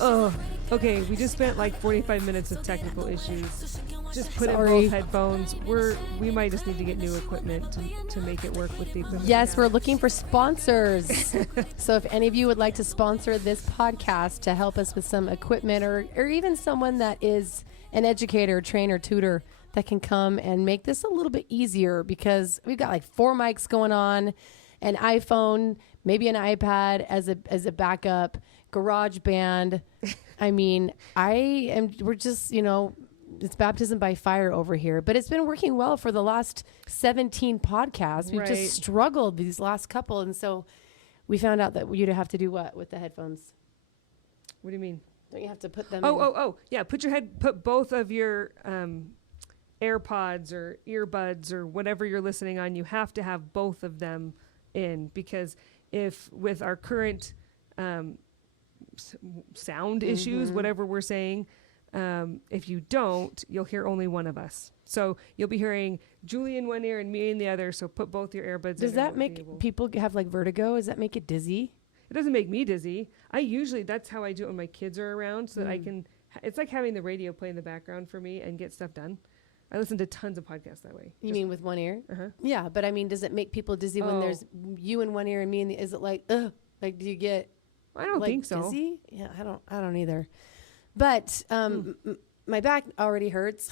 Oh, okay. We just spent like 45 minutes of technical issues. Just put in Sorry. both headphones. We might just need to get new equipment to make it work with the equipment. Yes, we're looking for sponsors. So if any of you would like to sponsor this podcast to help us with some equipment, or even someone that is an educator, trainer, tutor that can come and make this a little bit easier, because we've got like 4 mics going on, an iPhone, maybe an iPad as a backup, GarageBand. I mean, we're just, it's baptism by fire over here, but it's been working well for the last 17 podcasts. We've just struggled these last couple. And so we found out that you'd have to do what with the headphones? What do you mean? Don't you have to put them Oh, yeah. Put both of your AirPods or earbuds or whatever you're listening on. You have to have both of them in, because if with our current sound issues, whatever we're saying, if you don't, you'll hear only one of us. So you'll be hearing Julie in one ear and me in the other. So put both your earbuds in. Does that make people have like vertigo? Does that make it dizzy? It doesn't make me dizzy. That's how I do it when my kids are around, so that I can, it's like having the radio play in the background for me and get stuff done. I listen to tons of podcasts that way. You mean with one ear? Uh-huh. Yeah, but I mean, does it make people dizzy when there's you in one ear and me in the, is it like, ugh? Like, do you get, I don't think so. Dizzy? Yeah, I don't either. But my back already hurts.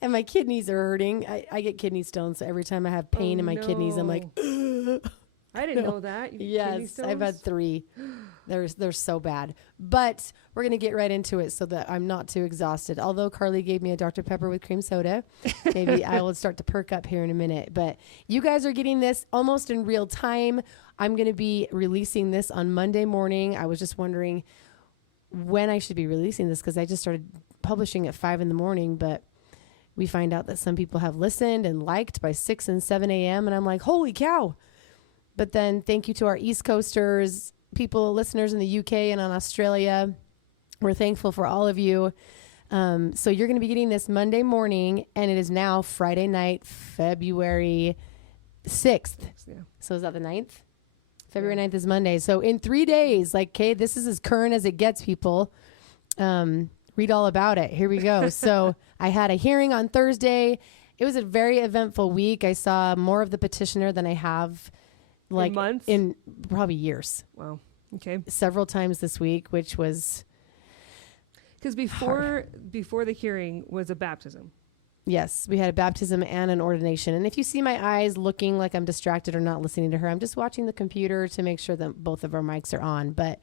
And my kidneys are hurting. I get kidney stones, so every time I have pain in my kidneys, I'm like, ugh. I didn't know that. Yes, I've had 3. They're so bad. But we're going to get right into it so that I'm not too exhausted. Although Carly gave me a Dr. Pepper with cream soda. Maybe I will start to perk up here in a minute. But you guys are getting this almost in real time. I'm going to be releasing this on Monday morning. I was just wondering when I should be releasing this, because I just started publishing at 5 in the morning. But we find out that some people have listened and liked by 6 and 7 a.m. And I'm like, holy cow. But then thank you to our East Coasters, listeners in the UK and in Australia. We're thankful for all of you. So you're going to be getting this Monday morning, and it is now Friday night, February 6th. Yeah. So is that the 9th? February 9th is Monday. So in 3 days, this is as current as it gets, people. Read all about it. Here we go. So I had a hearing on Thursday. It was a very eventful week. I saw more of the petitioner than I have in months? In probably years. Wow. Okay. Several times this week, which was because before the hearing was a baptism. Yes, we had a baptism and an ordination. And if you see my eyes looking like I'm distracted or not listening to her, I'm just watching the computer to make sure that both of our mics are on. But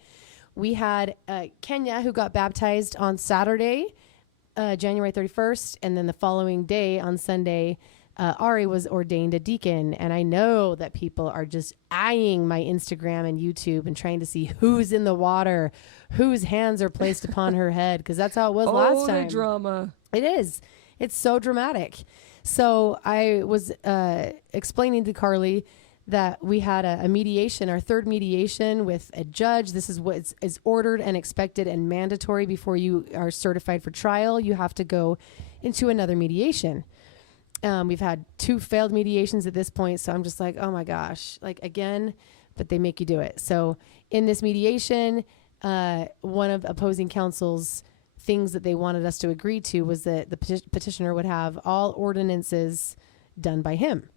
we had Kenya, who got baptized on Saturday, January 31st, and then the following day on Sunday, Ari was ordained a deacon. And I know that people are just eyeing my Instagram and YouTube and trying to see who's in the water, whose hands are placed upon her head, because that's how it was last time. Oh, the drama. It is. It's so dramatic. So I was explaining to Carly that we had a mediation, our third mediation with a judge. This is what is ordered and expected and mandatory before you are certified for trial. You have to go into another mediation. We've had 2 failed mediations at this point. So I'm just like, oh my gosh, like again, but they make you do it. So in this mediation, one of opposing counsel's things that they wanted us to agree to was that the petitioner would have all ordinances done by him.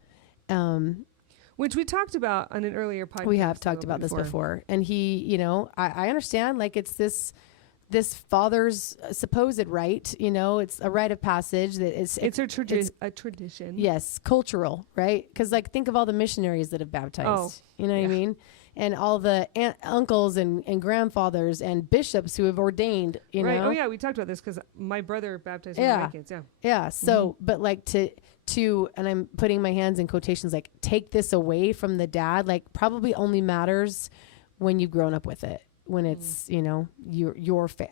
Which we talked about on an earlier podcast. We have talked about this before. And he, I understand, like it's this father's supposed right, it's a rite of passage that is. It's a tradition. Yes. Cultural, right? Because think of all the missionaries that have baptized, what I mean? And all the uncles and grandfathers and bishops who have ordained, right. know? Oh yeah. We talked about this because my brother baptized one of my kids. Yeah. Yeah. So, but to, and I'm putting my hands in quotations, take this away from the dad, probably only matters when you've grown up with it, when it's, I don't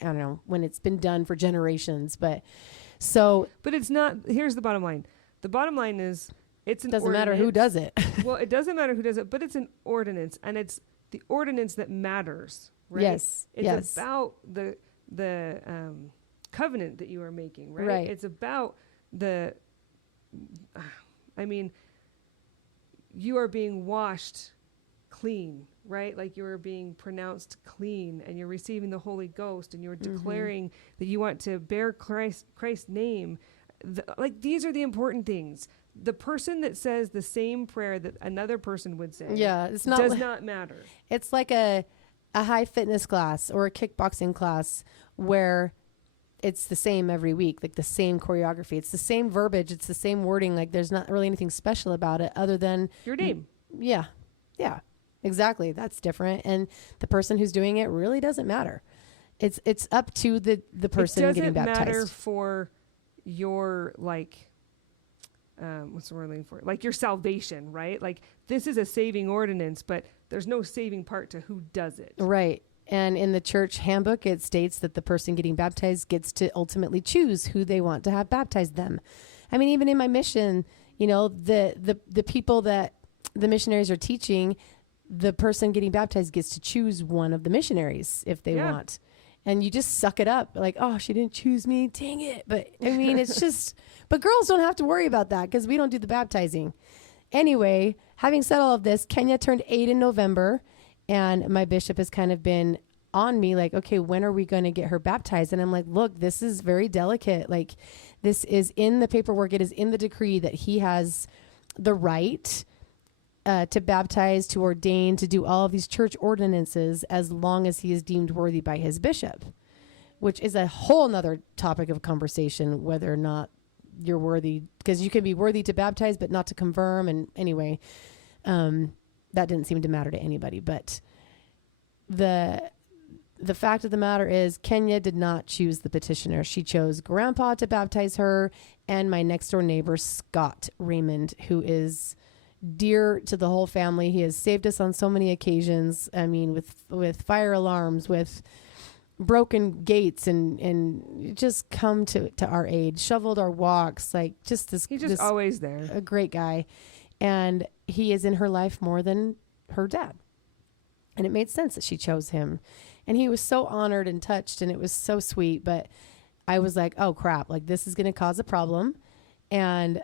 know, when it's been done for generations, but it's not, here's the bottom line. The bottom line is it's an doesn't ordinance. matter who does it. Well, it doesn't matter who does it, but it's an ordinance, and it's the ordinance that matters, right? Yes. It's about the covenant that you are making, right? Right. It's about you are being washed clean, right? Like you were being pronounced clean, and you're receiving the Holy Ghost, and you're declaring that you want to bear Christ's name. Like these are the important things. The person that says the same prayer that another person would say, it's not does not matter. It's like a high fitness class or a kickboxing class where it's the same every week, like the same choreography. It's the same verbiage. It's the same wording. Like there's not really anything special about it other than your name. Yeah, exactly. That's different. And the person who's doing it really doesn't matter. It's up to the person getting baptized. It doesn't matter for your what's the word I'm looking for? Like your salvation, right? Like this is a saving ordinance, but there's no saving part to who does it. Right. And in the church handbook, it states that the person getting baptized gets to ultimately choose who they want to have baptized them. I mean, even in my mission, the people that the missionaries are teaching, the person getting baptized gets to choose one of the missionaries if they want. And you just suck it up. Like, oh, she didn't choose me. Dang it. But I mean, it's just, but girls don't have to worry about that because we don't do the baptizing. Anyway, having said all of this, Kenya turned 8 in November, and my bishop has kind of been on me like, okay, when are we going to get her baptized? And I'm like, look, this is very delicate. Like, this is in the paperwork. It is in the decree that he has the right to baptize, to ordain, to do all of these church ordinances as long as he is deemed worthy by his bishop, which is a whole nother topic of conversation, whether or not you're worthy, because you can be worthy to baptize, but not to confirm. And anyway, that didn't seem to matter to anybody. But the fact of the matter is Kenya did not choose the petitioner. She chose Grandpa to baptize her and my next door neighbor, Scott Raymond, who is dear to the whole family. He has saved us on so many occasions. I mean, with fire alarms, with broken gates, and just come to our aid, shoveled our walks, like just this. He's just always there. A great guy. And he is in her life more than her dad. And it made sense that she chose him. And he was so honored and touched, and it was so sweet. But I was like, oh crap, like this is going to cause a problem. And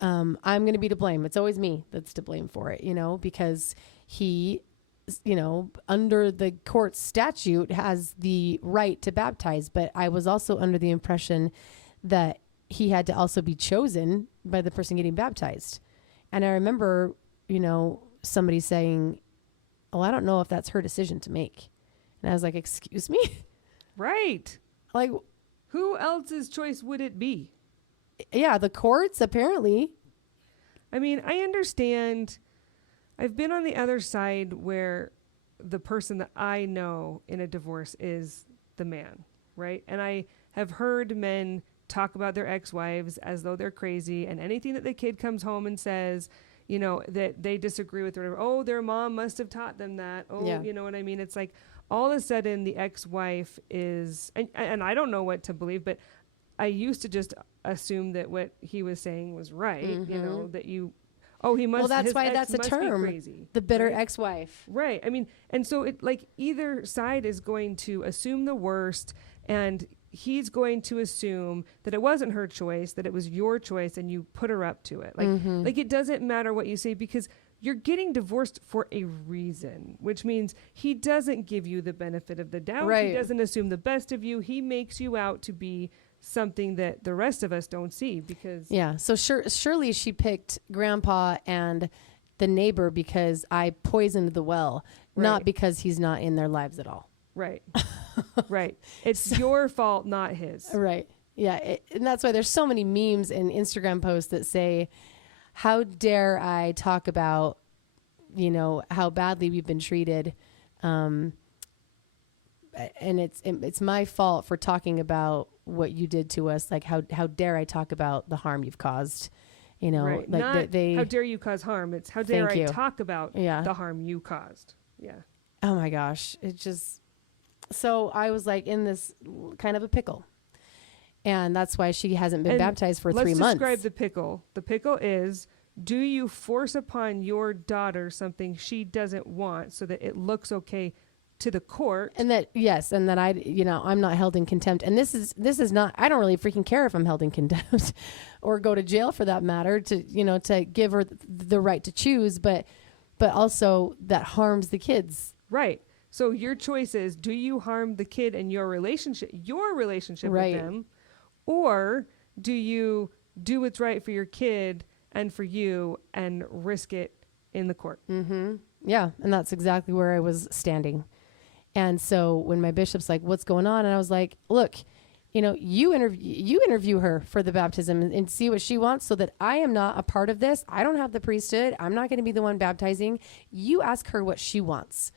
I'm going to be to blame. It's always me that's to blame for it, because he, under the court statute has the right to baptize. But I was also under the impression that he had to also be chosen by the person getting baptized. And I remember, somebody saying, oh, I don't know if that's her decision to make. And I was like, excuse me? Right. Like, who else's choice would it be? Yeah, the courts, apparently. I mean, I understand. I've been on the other side where the person that I know in a divorce is the man, right? And I have heard men talk about their ex-wives as though they're crazy, and anything that the kid comes home and says, that they disagree with, or, oh, their mom must have taught them that. Oh, yeah. You know what I mean? It's like all of a sudden the ex-wife is, and I don't know what to believe, but I used to just assume that what he was saying was right. Mm-hmm. That he must. Well, that's why that's a term. Crazy, the bitter right? ex-wife. Right. I mean, and so it like either side is going to assume the worst, and he's going to assume that it wasn't her choice, that it was your choice, and you put her up to it. Like it doesn't matter what you say, because you're getting divorced for a reason, which means he doesn't give you the benefit of the doubt. Right. He doesn't assume the best of you. He makes you out to be something that the rest of us don't see, because so surely she picked Grandpa and the neighbor because I poisoned the well, not because he's not in their lives at all. Right. Right. It's your fault, not his. Right. Yeah. And that's why there's so many memes and Instagram posts that say, how dare I talk about, how badly we've been treated. And it's my fault for talking about what you did to us. Like, how dare I talk about the harm you've caused? Right. Like not how dare you cause harm. It's how dare I talk about the harm you caused. Yeah. Oh my gosh. So I was like in this kind of a pickle. And that's why she hasn't been baptized for 3 months. Let's describe the pickle. The pickle is, do you force upon your daughter something she doesn't want so that it looks okay to the court? And that, yes. And that I'm not held in contempt. And this is not, I don't really freaking care if I'm held in contempt or go to jail for that matter, to give her the right to choose. But but also that harms the kids. Right. So your choice is, do you harm the kid and your relationship Right. with them, or do you do what's right for your kid and for you and risk it in the court? Mm-hmm. Yeah. And that's exactly where I was standing. And so when my bishop's like, what's going on? And I was like, look, you interview her for the baptism and see what she wants, so that I am not a part of this. I don't have the priesthood. I'm not going to be the one baptizing. You ask her what she wants.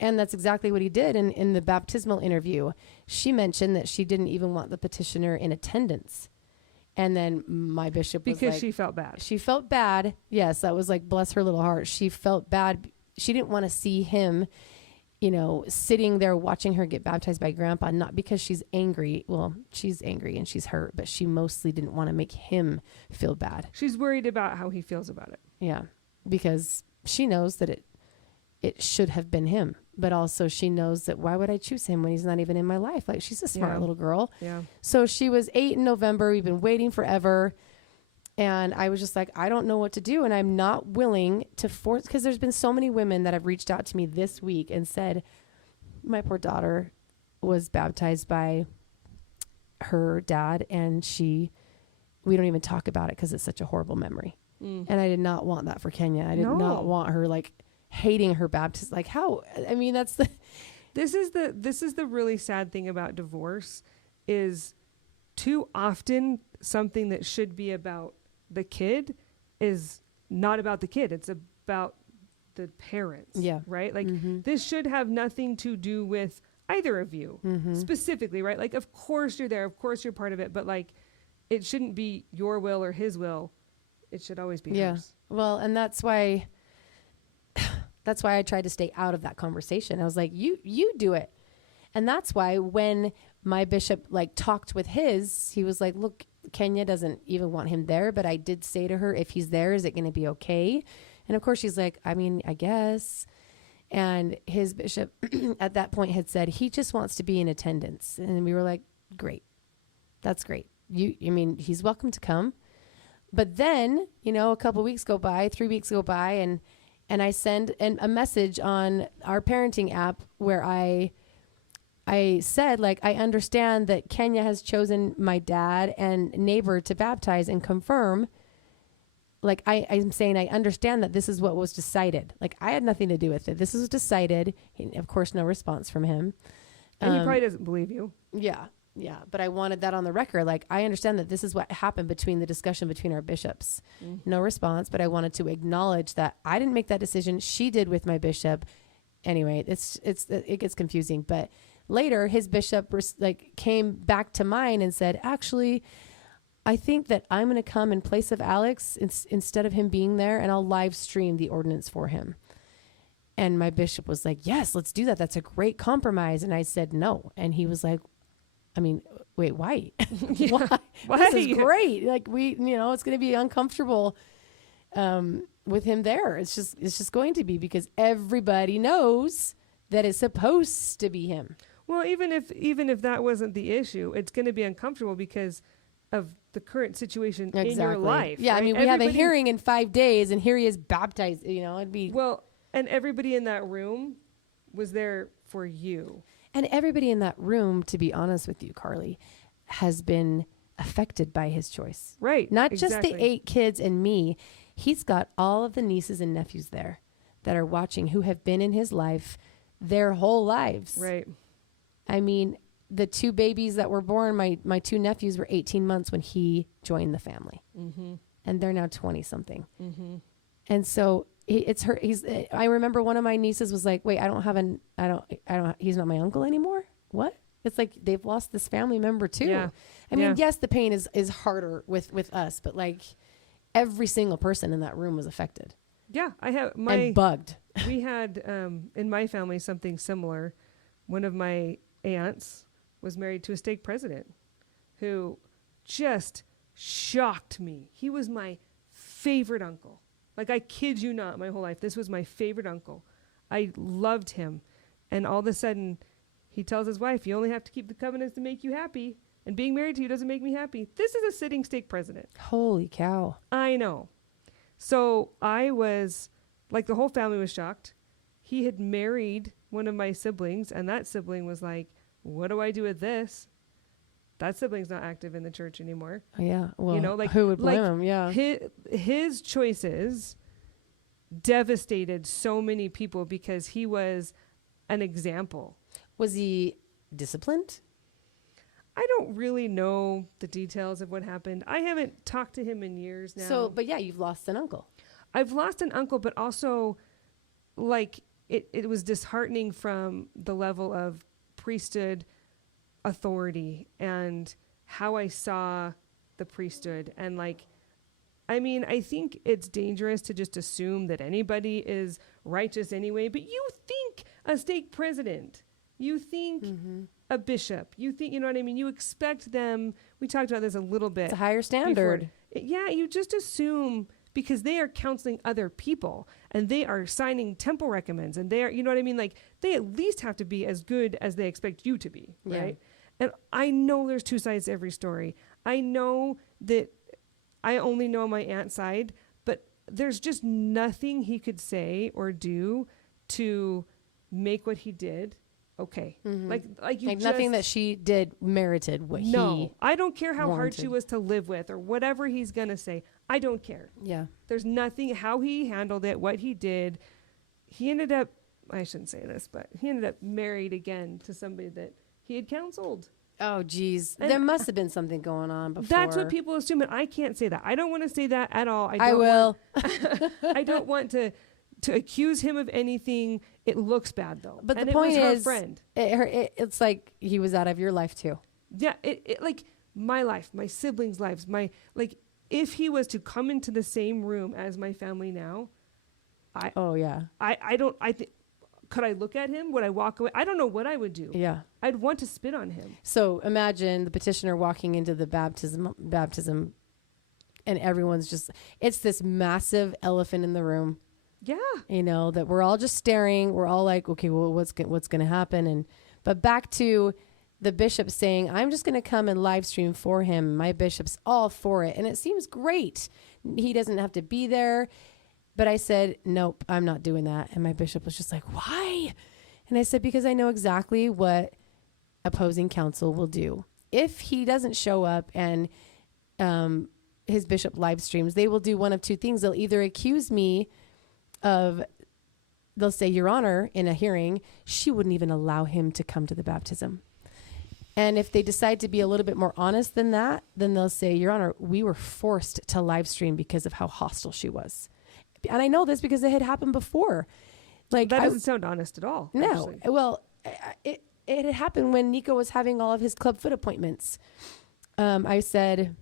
And that's exactly what he did. In the baptismal interview, she mentioned that she didn't even want the petitioner in attendance. And then my bishop was Because like, she felt bad. She felt bad. Yes, that was like, bless her little heart. She felt bad. She didn't want to see him, sitting there watching her get baptized by grandpa, not because she's angry. Well, she's angry and she's hurt, but she mostly didn't want to make him feel bad. She's worried about how he feels about it. Yeah, because she knows that it should have been him, but also she knows that why would I choose him when he's not even in my life? Like, she's a smart little girl. Yeah. So she was 8 in November. We've been waiting forever. And I was just like, I don't know what to do. And I'm not willing to force, because there's been so many women that have reached out to me this week and said, my poor daughter was baptized by her dad, and we don't even talk about it because it's such a horrible memory. And I did not want that for Kenya. I did not want her like hating her baptism. Like, how, I mean, that's the, this is the really sad thing about divorce, is too often something that should be about the kid is not about the kid. It's about the parents. Yeah. Right? Like, this should have nothing to do with either of you specifically, right? Like, of course you're there. Of course you're part of it. But like, it shouldn't be your will or his will. It should always be hers. Well, and that's why I tried to stay out of that conversation. I was like, you do it. And that's why when my bishop like talked with he was like, look, Kenya doesn't even want him there, but I did say to her, if he's there, is it going to be okay? And of course she's like, I mean, I guess. And his bishop at that point had said, he just wants to be in attendance. And we were like, great. That's great. He's welcome to come. But then, a couple weeks go by, 3 weeks go by, and I send a message on our parenting app where I said, like, I understand that Kenya has chosen my dad and neighbor to baptize and confirm. Like, I'm saying, I understand that this is what was decided. Like, I had nothing to do with it. This was decided. Of course, no response from him. And he probably doesn't believe you. Yeah. But I wanted that on the record. Like, I understand that this is what happened between the discussion between our bishops. No response, but I wanted to acknowledge that I didn't make that decision. She did with my bishop. Anyway, it gets confusing. But later, his bishop came back to mine and said, actually, I think that I'm going to come in place of Alex instead of him being there, and I'll live stream the ordinance for him. And my bishop was like, yes, let's do that. That's a great compromise. And I said, no. And he was like, I mean, wait, why? Why? This is great. Like, it's going to be uncomfortable with him there. It's just going to be, because everybody knows that it's supposed to be him. Well, even if that wasn't the issue, it's going to be uncomfortable because of the current situation in your life. Yeah, right? I mean, we have a hearing in 5 days, and here he is baptized. It'd be and everybody in that room was there for you. And everybody in that room, to be honest with you, Carly, has been affected by his choice. Right. Not just the 8 kids and me. He's got all of the nieces and nephews there that are watching, who have been in his life their whole lives. Right. I mean, the 2 babies that were born, my 2 nephews were 18 months when he joined the family. And they're now 20 something. And so I remember one of my nieces was like, wait, he's not my uncle anymore. What? It's like, they've lost this family member too. Yeah. I mean, yes, the pain is harder with us, but like, every single person in that room was affected. Yeah. And bugged. We had, in my family, something similar. One of my aunts was married to a stake president who just shocked me. He was my favorite uncle. Like, I kid you not, my whole life, this was my favorite uncle. I loved him. And all of a sudden, he tells his wife, you only have to keep the covenants to make you happy. And being married to you doesn't make me happy. This is a sitting stake president. Holy cow. I know. So I was like the whole family was shocked. He had married one of my siblings, and that sibling was like, what do I do with this? That sibling's not active in the church anymore. Oh, yeah. Well, You know, like, who would blame him? Yeah. His choices devastated so many people because he was an example. Was he disciplined? I don't really know the details of what happened. I haven't talked to him in years now. So, but yeah, you've lost an uncle. I've lost an uncle, but also, like, it was disheartening from the level of priesthood authority and how I saw the priesthood. And, like, I mean, I think it's dangerous to just assume that anybody is righteous anyway, but you think a stake president, you think a bishop, you think, you know what I mean? You expect them, we talked about this a little bit. It's a higher standard. Yeah, you just assume because they are counseling other people and they are signing temple recommends and they are, you know what I mean? Like, they at least have to be as good as they expect you to be, right? And I know there's two sides to every story. I know that I only know my aunt's side, but there's just nothing he could say or do to make what he did okay. Like you Like just, nothing that she did merited what he I don't care how hard she warranted. was to live with or whatever he's going to say. I don't care. Yeah. There's nothing, how he handled it, what he did. He ended up, I shouldn't say this, but he ended up married again to somebody that he had counseled. Oh, geez. And There must have been something going on before. That's what people assume, and I can't say that. I don't want to say that at all. I will. I don't want to accuse him of anything. It looks bad though. But and the point it was her is, friend. It's like he was out of your life too. Yeah, it like my life, my siblings' lives, like if he was to come into the same room as my family now, I think, could I look at him? Would I walk away? I don't know what I would do. Yeah. I'd want to spit on him. So imagine the petitioner walking into the baptism and everyone's just, it's this massive elephant in the room. Yeah. You know, that we're all just staring. We're all like, okay, well, what's going to happen? But back to the bishop saying, I'm just going to come and live stream for him. My bishop's all for it. And it seems great. He doesn't have to be there. But I said, nope, I'm not doing that. And my bishop was just like, why? And I said, because I know exactly what opposing counsel will do. If he doesn't show up and his bishop live streams, they will do one of two things. They'll either accuse me of, they'll say, Your Honor, in a hearing, she wouldn't even allow him to come to the baptism. And if they decide to be a little bit more honest than that, then they'll say, Your Honor, we were forced to live stream because of how hostile she was. And I know this because it had happened before. Like, that doesn't sound honest at all. No. Actually. Well, it had happened when Nico was having all of his club foot appointments. I said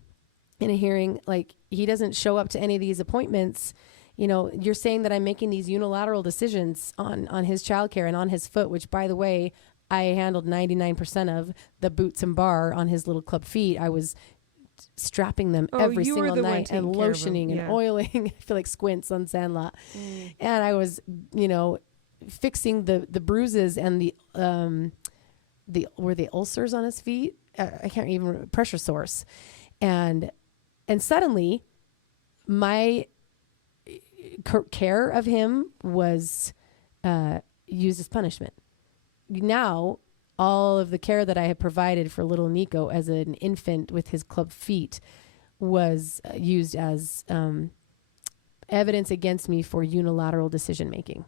in a hearing, like, he doesn't show up to any of these appointments. You know, you're saying that I'm making these unilateral decisions on his childcare and on his foot, which, by the way, I handled 99% of the boots and bar on his little club feet. I was strapping them every single night and lotioning and oiling. I feel like Squints on Sandlot. And I was, you know, fixing the bruises and were the ulcers on his feet? I can't even, pressure sores. And suddenly my care of him was used as punishment. Now, all of the care that I had provided for little Nico as an infant with his club feet was used as evidence against me for unilateral decision making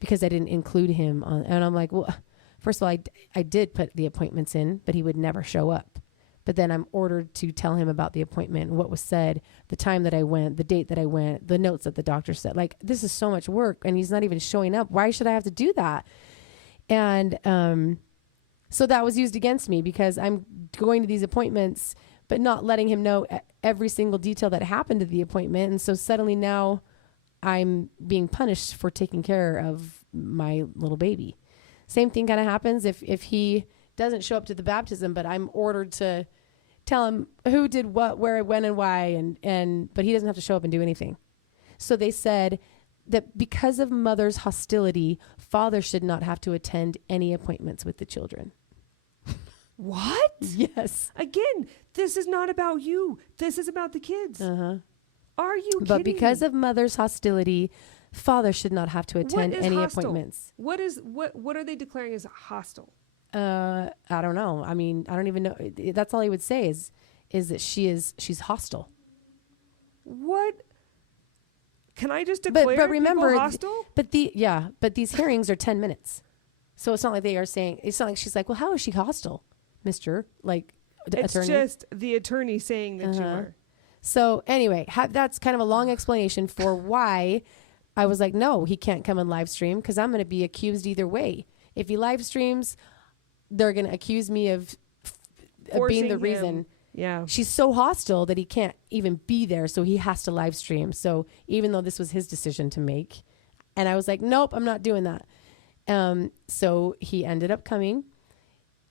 because I didn't include him on. And I'm like, well, first of all, I did put the appointments in, but he would never show up. But then I'm ordered to tell him about the appointment, what was said, the time that I went, the date that I went, the notes that the doctor said. Like, this is so much work, and he's not even showing up. Why should I have to do that? And so that was used against me because I'm going to these appointments, but not letting him know every single detail that happened to the appointment. And so suddenly now I'm being punished for taking care of my little baby. Same thing kind of happens if he doesn't show up to the baptism, but I'm ordered to tell him who did what, where, when, and why, but he doesn't have to show up and do anything. So they said that because of mother's hostility, father should not have to attend any appointments with the children. What? Yes. Again, this is not about you. This is about the kids. Uh-huh. Are you kidding But because me? of mother's hostility, father should not have to attend any hostile? appointments. What are they declaring as hostile? I don't know. I mean, I don't even know. That's all he would say is that she's hostile. What? Can I just declare but remember, people hostile? But these hearings are 10 minutes. So it's not like they are saying, it's not like she's like, well, how is she hostile, Mr. Like It's attorney? just the attorney saying that you are. So anyway, that's kind of a long explanation for why I was like, no, he can't come and live stream because I'm going to be accused either way. If he live streams, they're going to accuse me of being the reason. Yeah. She's so hostile that he can't even be there, so he has to live stream. So even though this was his decision to make, and I was like, nope, I'm not doing that. So he ended up coming,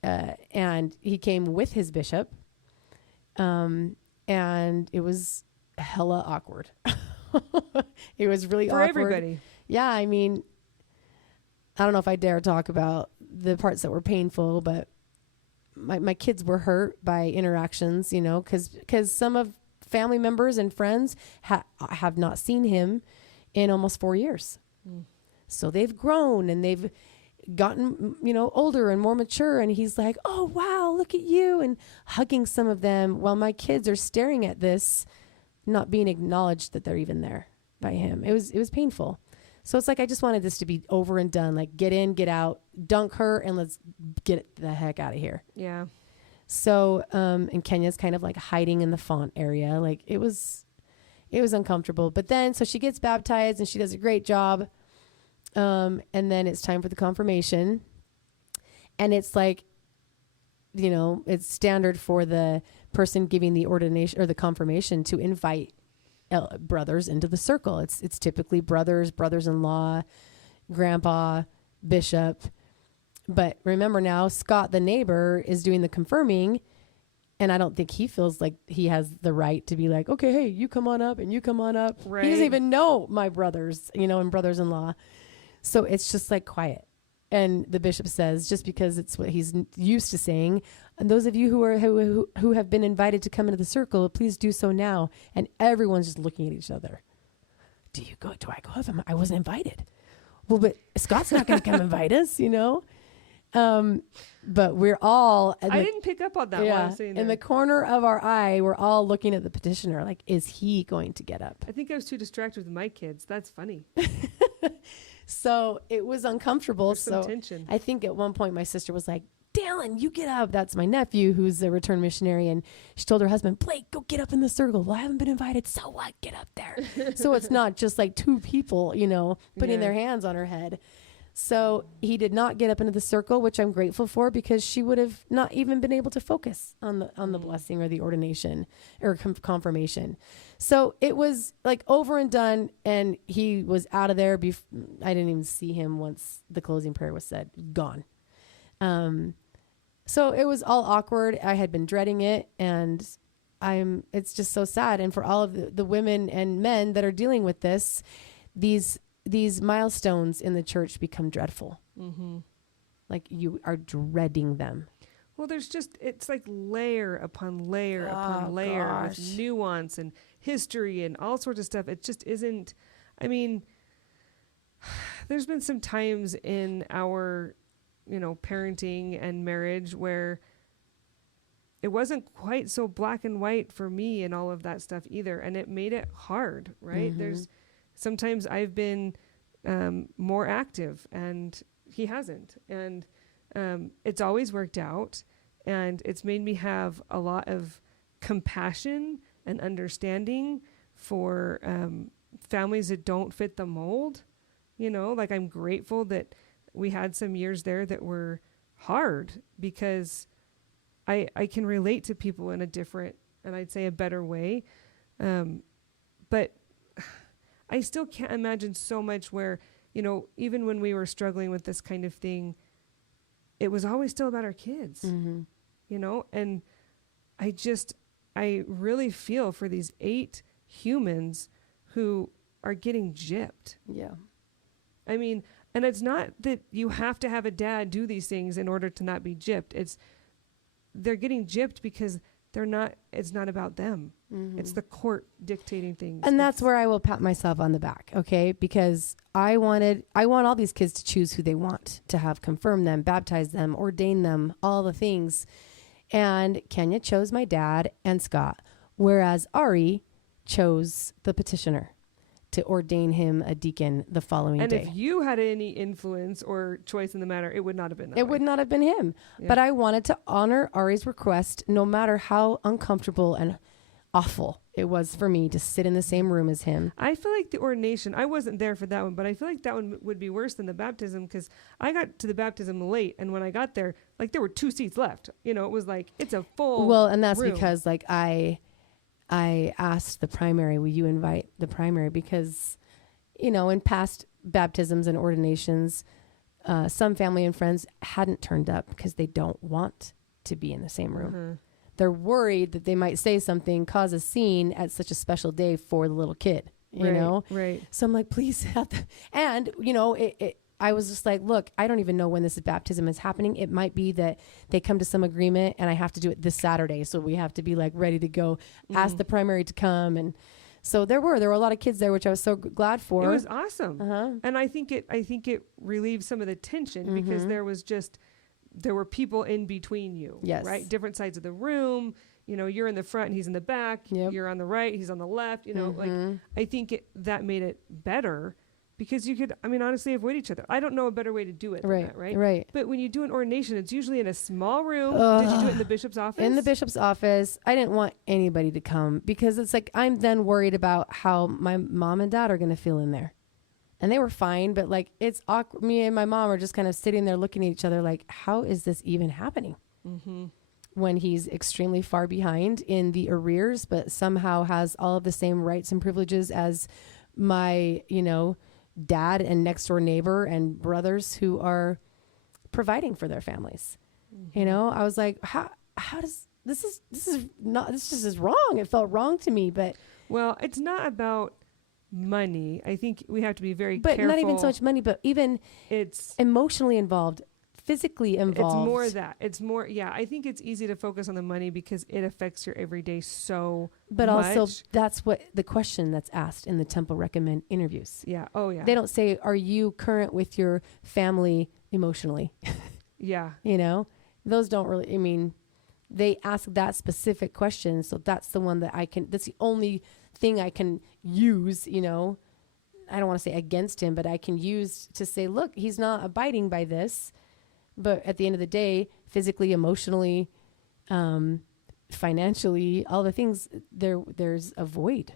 and he came with his bishop, and it was hella awkward. It was really for awkward. everybody. Yeah, I mean, I don't know if I dare talk about the parts that were painful, but my kids were hurt by interactions, you know, because some of family members and friends have not seen him in almost 4 years. So they've grown and they've gotten, you know, older and more mature. And he's like, oh, wow, look at you. And hugging some of them while my kids are staring at this, not being acknowledged that they're even there by him. It was painful. So it's like, I just wanted this to be over and done. Like, get in, get out, dunk her, and let's get the heck out of here. Yeah. So, and Kenya's kind of like hiding in the font area. Like, it was uncomfortable. But then, so she gets baptized and she does a great job. And then it's time for the confirmation. And it's like, you know, it's standard for the person giving the ordination or the confirmation to invite brothers into the circle. It's typically brothers-in-law, grandpa, bishop. But remember now, Scott, the neighbor, is doing the confirming, and I don't think he feels like he has the right to be like, okay, hey, you come on up and you come on up. Right. He doesn't even know my brothers, you know, and brothers-in-law. So it's just like quiet. And the bishop says, just because it's what he's used to saying, and those of you who have been invited to come into the circle, please do so now. And everyone's just looking at each other. Do I go? I wasn't invited. Well, but Scott's not going to come invite us, you know? But we're all... I didn't pick up on that while I was saying that. In the corner of our eye, we're all looking at the petitioner. Like, is he going to get up? I think I was too distracted with my kids. That's funny. So it was uncomfortable. There's some tension. I think at one point my sister was like, Dallin, you get up. That's my nephew who's a returned missionary. And she told her husband, Blake, go get up in the circle. Well, I haven't been invited. So what? Get up there. So it's not just like two people, you know, putting their hands on her head. So he did not get up into the circle, which I'm grateful for, because she would have not even been able to focus on the blessing or the ordination or confirmation. So it was like over and done, and he was out of there. I didn't even see him once the closing prayer was said. Gone. So it was all awkward. I had been dreading it, and it's just so sad. And for all of the women and men that are dealing with this, these milestones in the church become dreadful. Mm-hmm. Like you are dreading them. Well, it's like layer upon layer upon layer with nuance and history and all sorts of stuff. It just isn't, I mean, there's been some times in our, you know, parenting and marriage where it wasn't quite so black and white for me and all of that stuff either. And it made it hard, right? Mm-hmm. Sometimes I've been more active and he hasn't. And it's always worked out. And it's made me have a lot of compassion and understanding for families that don't fit the mold. You know, like I'm grateful that we had some years there that were hard because I can relate to people in a different, and I'd say a better way. But I still can't imagine so much where, you know, even when we were struggling with this kind of thing, it was always still about our kids, mm-hmm. you know? And I really feel for these 8 humans who are getting gypped. Yeah. I mean, and it's not that you have to have a dad do these things in order to not be gypped. They're getting gypped because it's not about them. It's the court dictating things. And that's where I will pat myself on the back, okay? Because I want all these kids to choose who they want to have confirm them, baptize them, ordain them, all the things. And Kenya chose my dad and Scott, whereas Ari chose the petitioner to ordain him a deacon the following day. And if you had any influence or choice in the matter, it would not have been that way. It would not have been him. Yeah. But I wanted to honor Ari's request, no matter how uncomfortable and awful it was for me to sit in the same room as him. I feel like the ordination, I wasn't there for that one, but I feel like that one would be worse than the baptism, because I got to the baptism late, and when I got there, like there were 2 seats left. You know, it was like, it's a full Well, and that's room. because like I asked the primary, will you invite the primary? Because, you know, in past baptisms and ordinations, some family and friends hadn't turned up because they don't want to be in the same room. They're worried that they might say something, cause a scene at such a special day for the little kid, you know? Right. So I'm like, please have and, you know, I was just like, look, I don't even know when this baptism is happening. It might be that they come to some agreement and I have to do it this Saturday. So we have to be like ready to go, ask the primary to come. And so there were a lot of kids there, which I was so glad for. It was awesome. And I think it relieved some of the tension because there were people in between you, yes, right? Different sides of the room. You know, you're in the front and he's in the back. Yep. You're on the right, he's on the left. You know, like I think that made it better because you could, I mean, honestly avoid each other. I don't know a better way to do it than that, right? Right. But when you do an ordination, it's usually in a small room. Did you do it in the bishop's office? In the bishop's office. I didn't want anybody to come because it's like I'm then worried about how my mom and dad are going to feel in there. And they were fine, but like it's awkward. Me and my mom are just kind of sitting there looking at each other like, how is this even happening? When he's extremely far behind in the arrears, but somehow has all of the same rights and privileges as my, you know, dad and next door neighbor and brothers who are providing for their families. You know, I was like, how does this just is wrong. It felt wrong to me, but well, it's not about money. I think we have to be very careful. But not even so much money, but even it's emotionally involved, physically involved. It's more that. It's more, yeah, I think it's easy to focus on the money because it affects your everyday so but much. Also, that's what the question that's asked in the Temple Recommend interviews. Yeah. Oh, yeah. They don't say, are you current with your family emotionally? Yeah. You know, those don't really, I mean, they ask that specific question. So that's the one that that's the only thing I can use, you know. I don't want to say against him, but I can use to say, look, he's not abiding by this. But at the end of the day, physically, emotionally, financially, all the things, there's a void.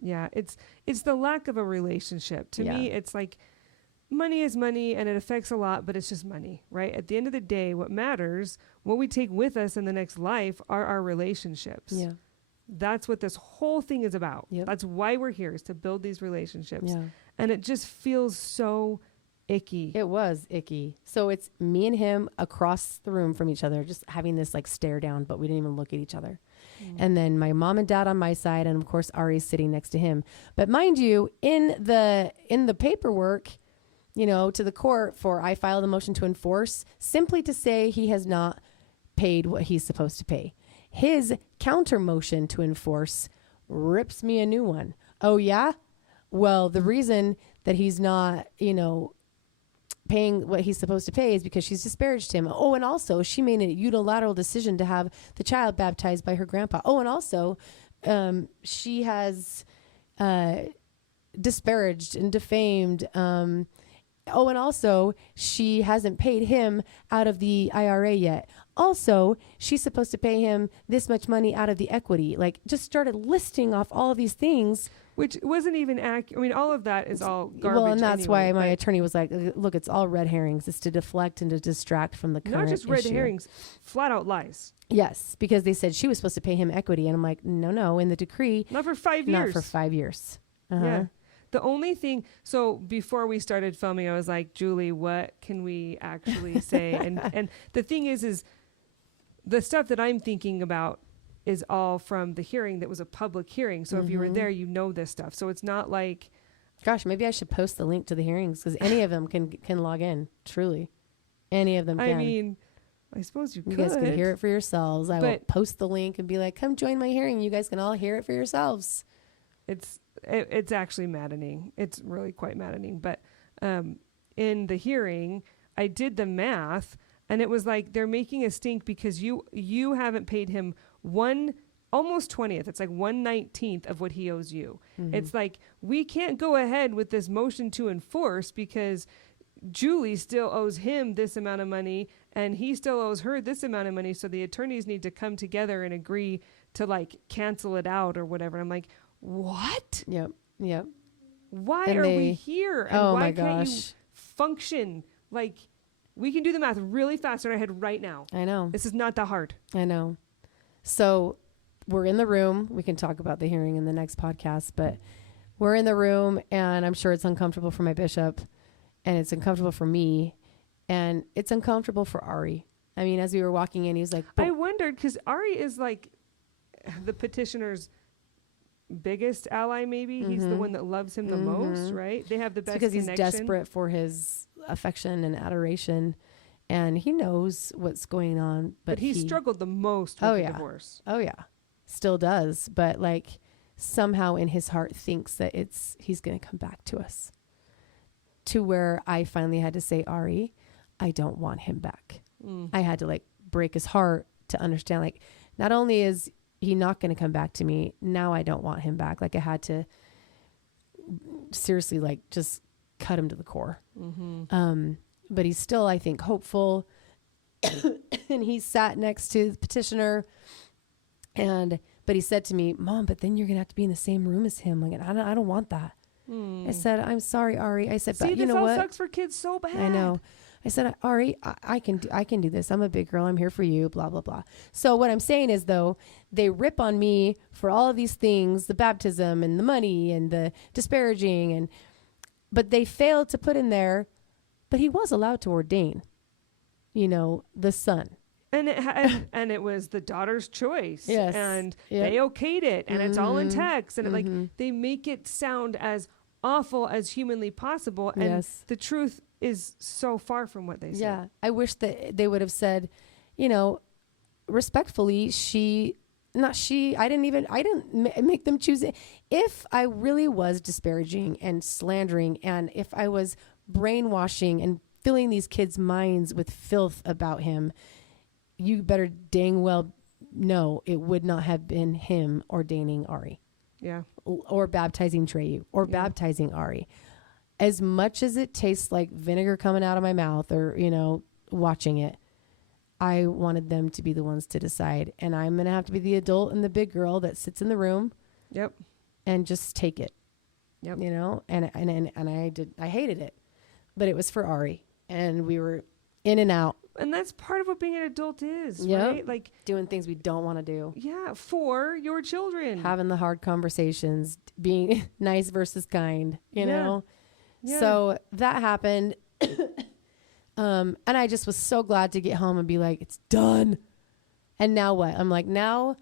Yeah, it's the lack of a relationship. To me, it's like money is money and it affects a lot, but it's just money, right? At the end of the day, what matters, what we take with us in the next life are our relationships. Yeah. That's what this whole thing is about. Yep. That's why we're here, is to build these relationships. Yeah. And it just feels so icky. It was icky. So it's me and him across the room from each other, just having this like stare down, but we didn't even look at each other. And then my mom and dad on my side, and of course Ari's sitting next to him. But mind you, in the paperwork, you know, to the court I filed a motion to enforce simply to say he has not paid what he's supposed to pay. His counter motion to enforce rips me a new one. Oh yeah? Well, the reason that he's not, you know, paying what he's supposed to pay is because she's disparaged him. Oh, and also she made a unilateral decision to have the child baptized by her grandpa. Oh, and also she has disparaged and defamed. Oh, and also she hasn't paid him out of the IRA yet. Also, she's supposed to pay him this much money out of the equity. Like, just started listing off all of these things. Which wasn't even accurate. I mean, all of that is all garbage. Well, and that's anyway, why my attorney was like, look, it's all red herrings. It's to deflect and to distract from the current Not just red issue. herrings, flat out lies. Yes, because they said she was supposed to pay him equity. And I'm like, no, in the decree. Not for 5 years. Not for 5 years. Yeah. The only thing, so before we started filming, I was like, Julie, what can we actually say? And the thing is the stuff that I'm thinking about is all from the hearing that was a public hearing. So if you were there, you know this stuff. So it's not like... Gosh, maybe I should post the link to the hearings because any of them can log in, truly. Any of them can. I mean, I suppose you You could. guys can hear it for yourselves. I will But- post the link and be like, come join my hearing. You guys can all hear it for yourselves. It's actually maddening. It's really quite maddening. But in the hearing, I did the math, and it was like they're making a stink because you haven't paid him almost 20th. It's like 1/19th of what he owes you. Mm-hmm. It's like, we can't go ahead with this motion to enforce because Julie still owes him this amount of money and he still owes her this amount of money. So the attorneys need to come together and agree to like cancel it out or whatever. I'm like, what? Yep. Why And are we they- here? And Oh why my can't you gosh. function? Like, we can do the math really fast in our head right now. I know. This is not that hard. I know. So we're in the room. We can talk about the hearing in the next podcast, but we're in the room and I'm sure it's uncomfortable for my bishop and it's uncomfortable for me and it's uncomfortable for Ari. I mean, as we were walking in, he was like, I wondered because Ari is like the petitioner's biggest ally, maybe. He's the one that loves him the most, right? They have the best because he's connection. desperate for his affection and adoration and he knows what's going on. But he struggled the most with the divorce. Oh, yeah. Still does. But like somehow in his heart thinks that he's going to come back to us. To where I finally had to say, Ari, I don't want him back. I had to like break his heart to understand, like, not only is he not going to come back to me, now I don't want him back. Like I had to seriously like just cut him to the core. But he's still, I think, hopeful. And he sat next to the petitioner but he said to me, Mom, but then you're going to have to be in the same room as him. Like, I don't want that. I said, I'm sorry, Ari. I said, See, but you this know all what? sucks for kids so bad. I know. I said, Ari, I can do this. I'm a big girl. I'm here for you, blah, blah, blah. So what I'm saying is, though, they rip on me for all of these things, the baptism and the money and the disparaging, but they failed to put in there, but he was allowed to ordain, the son. And it was the daughter's choice. Yes. And Yep. they okayed it. And it's all in text. And they make it sound as awful as humanly possible. And Yes. the truth is so far from what they say. Yeah. I wish that they would have said, respectfully, I didn't make them choose it. If I really was disparaging and slandering, and if I was brainwashing and filling these kids' minds with filth about him, you better dang well know it would not have been him ordaining Ari. Yeah. Or baptizing Treyu, or baptizing Ari. As much as it tastes like vinegar coming out of my mouth or, watching it, I wanted them to be the ones to decide. And I'm going to have to be the adult and the big girl that sits in the room. Yep. And just take it. Yep. And I hated it. But it was for Ari. And we were in and out. And that's part of what being an adult is, Yep. right? Like, doing things we don't want to do. yeah, for your children. Having the hard conversations, being nice versus kind, you know? Yeah. So that happened. And I just was so glad to get home and be like, it's done. And now what? I'm like, now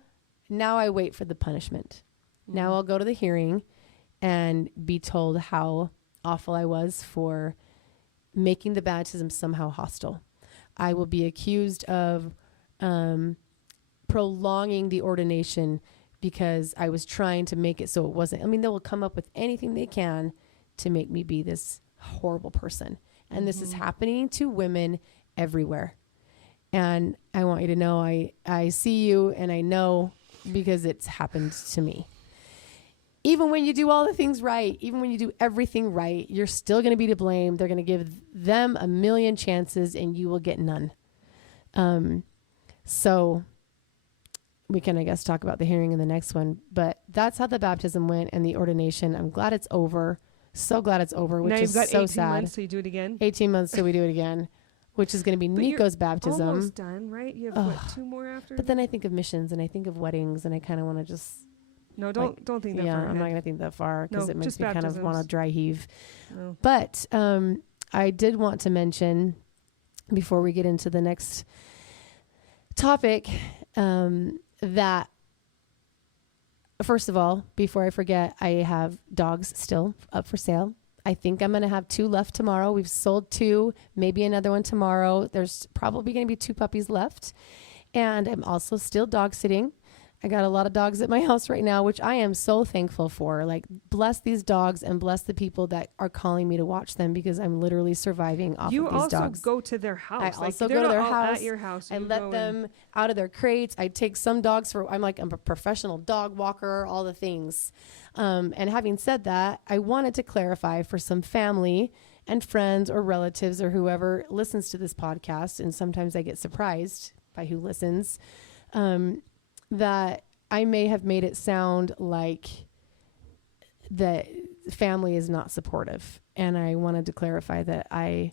I wait for the punishment. Now I'll go to the hearing and be told how awful I was for making the baptism somehow hostile. I will be accused of prolonging the ordination because I was trying to make it so it wasn't. I mean, they will come up with anything they can to make me be this horrible person. And this is happening to women everywhere. And I want you to know I see you and I know because it's happened to me. Even when you do all the things right, even when you do everything right, you're still going to be to blame. They're going to give them a million chances and you will get none. So we can, I guess, talk about the hearing in the next one. But that's how the baptism went and the ordination. I'm glad it's over. So glad it's over, which now you've is got so 18 sad. months till you do it again. 18 months till we do it again, which is going to be But you're Nico's baptism. Almost done, right? You have, what, 2 more after? But then I think of missions and I think of weddings and I kind of want to just... No, don't think that yeah, far I'm not ahead. going to think that far because No, it makes just me kind of want to baptisms. dry heave. No. But I did want to mention, before we get into the next topic, that, first of all, before I forget, I have dogs still up for sale. I think I'm going to have 2 left tomorrow. We've sold 2, maybe another one tomorrow. There's probably going to be 2 puppies left. And I'm also still dog sitting. I got a lot of dogs at my house right now, which I am so thankful for. Like, bless these dogs and bless the people that are calling me to watch them, because I'm literally surviving off of these dogs. You also go to their house. I also go to their house. At your house. I let them out of their crates. I take some dogs for, I'm a professional dog walker, all the things. And having said that, I wanted to clarify for some family and friends or relatives or whoever listens to this podcast, and sometimes I get surprised by who listens, that I may have made it sound like that family is not supportive. And I wanted to clarify that I've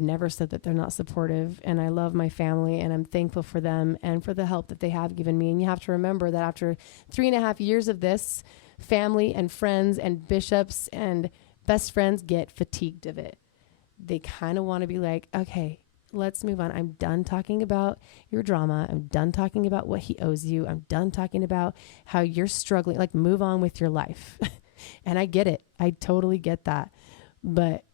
never said that they're not supportive, and I love my family and I'm thankful for them and for the help that they have given me. And you have to remember that after 3.5 years of this, family and friends and bishops and best friends get fatigued of it. They kind of want to be like, okay, let's move on. I'm done talking about your drama. I'm done talking about what he owes you. I'm done talking about how you're struggling. Like, move on with your life. And I get it. I totally get that. But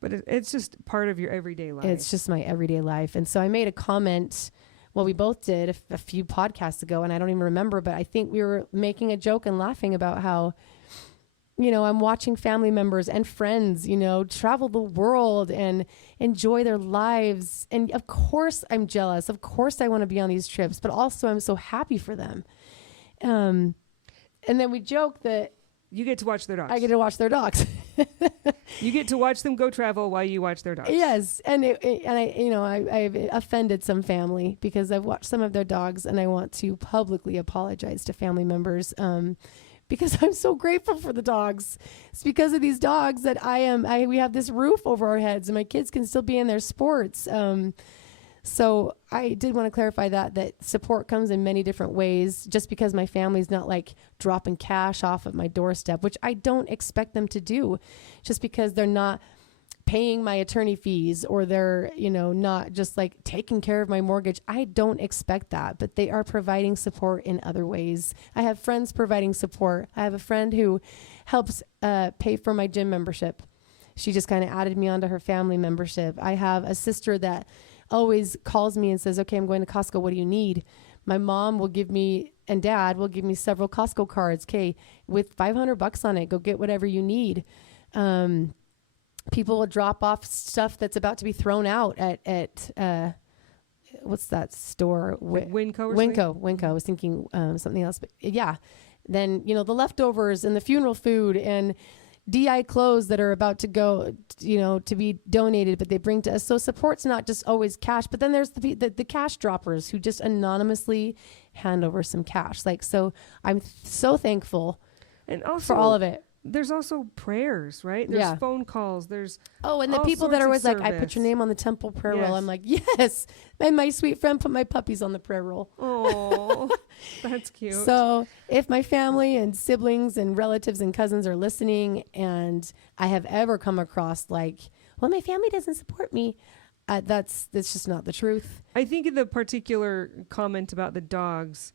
it's just part of your everyday life. It's just my everyday life. And so I made a comment, well, we both did a few podcasts ago, and I don't even remember, but I think we were making a joke and laughing about how, I'm watching family members and friends, travel the world and enjoy their lives. And of course I'm jealous. Of course I want to be on these trips, but also I'm so happy for them. And then we joke that you get to watch their dogs. I get to watch their dogs. You get to watch them go travel while you watch their dogs. Yes. And I've offended some family because I've watched some of their dogs, and I want to publicly apologize to family members, because I'm so grateful for the dogs. It's because of these dogs that we have this roof over our heads, and my kids can still be in their sports. So I did want to clarify that support comes in many different ways. Just because my family's not like dropping cash off of my doorstep, which I don't expect them to do, just because they're not paying my attorney fees, or they're, not just like taking care of my mortgage. I don't expect that, but they are providing support in other ways. I have friends providing support. I have a friend who helps pay for my gym membership. She just kind of added me onto her family membership. I have a sister that always calls me and says, okay, I'm going to Costco. What do you need? My mom will give me, and dad will give me several Costco cards. Okay, with $500 on it, go get whatever you need. People will drop off stuff that's about to be thrown out at what's that store? Winco. I was thinking something else, but yeah. Then, the leftovers and the funeral food and DI clothes that are about to go, to be donated, but they bring to us. So support's not just always cash, but then there's the cash droppers who just anonymously hand over some cash. So I'm so thankful and also for all of it. There's also prayers, right? There's phone calls. There's and the people that are always like, I put your name on the temple prayer roll. I'm like, yes. And my sweet friend put my puppies on the prayer roll. Oh, that's cute. So if my family and siblings and relatives and cousins are listening, and I have ever come across like, well, my family doesn't support me, that's just not the truth. I think in the particular comment about the dogs,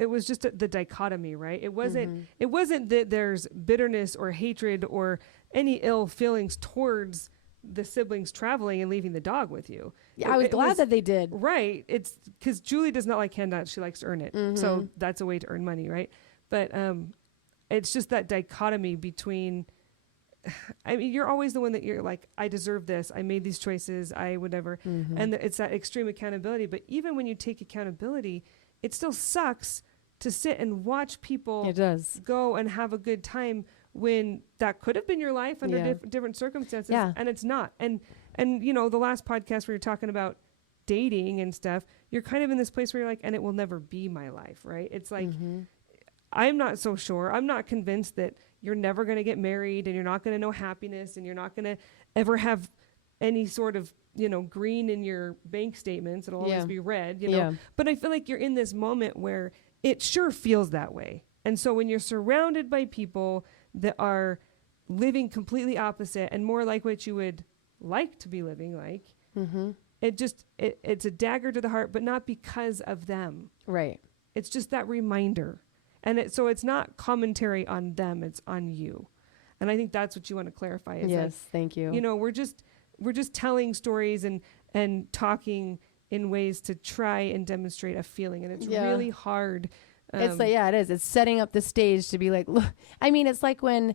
it was just the dichotomy, right? It wasn't that there's bitterness or hatred or any ill feelings towards the siblings traveling and leaving the dog with you. Yeah, I was glad that they did. Right. It's because Julie does not like handouts. She likes to earn it. So that's a way to earn money, right? But it's just that dichotomy between, you're always the one that you're like, I deserve this. I made these choices. I whatever. And it's that extreme accountability. But even when you take accountability, it still sucks to sit and watch people go and have a good time when that could have been your life under different circumstances, and it's not. And the last podcast where you're talking about dating and stuff, you're kind of in this place where you're like, and it will never be my life, right? It's like, I'm not so sure. I'm not convinced that you're never going to get married, and you're not going to know happiness, and you're not going to ever have any sort of green in your bank statements. It'll always be red, But I feel like you're in this moment where it sure feels that way. And so when you're surrounded by people that are living completely opposite and more like what you would like to be living like, it's a dagger to the heart, but not because of them. Right. It's just that reminder. And so it's not commentary on them, it's on you. And I think that's what you want to clarify. Is Yes, thank you. you know, we're just telling stories and talking in ways to try and demonstrate a feeling, and it's really hard. It's like, it is. It's setting up the stage to be like, look. I mean, it's like when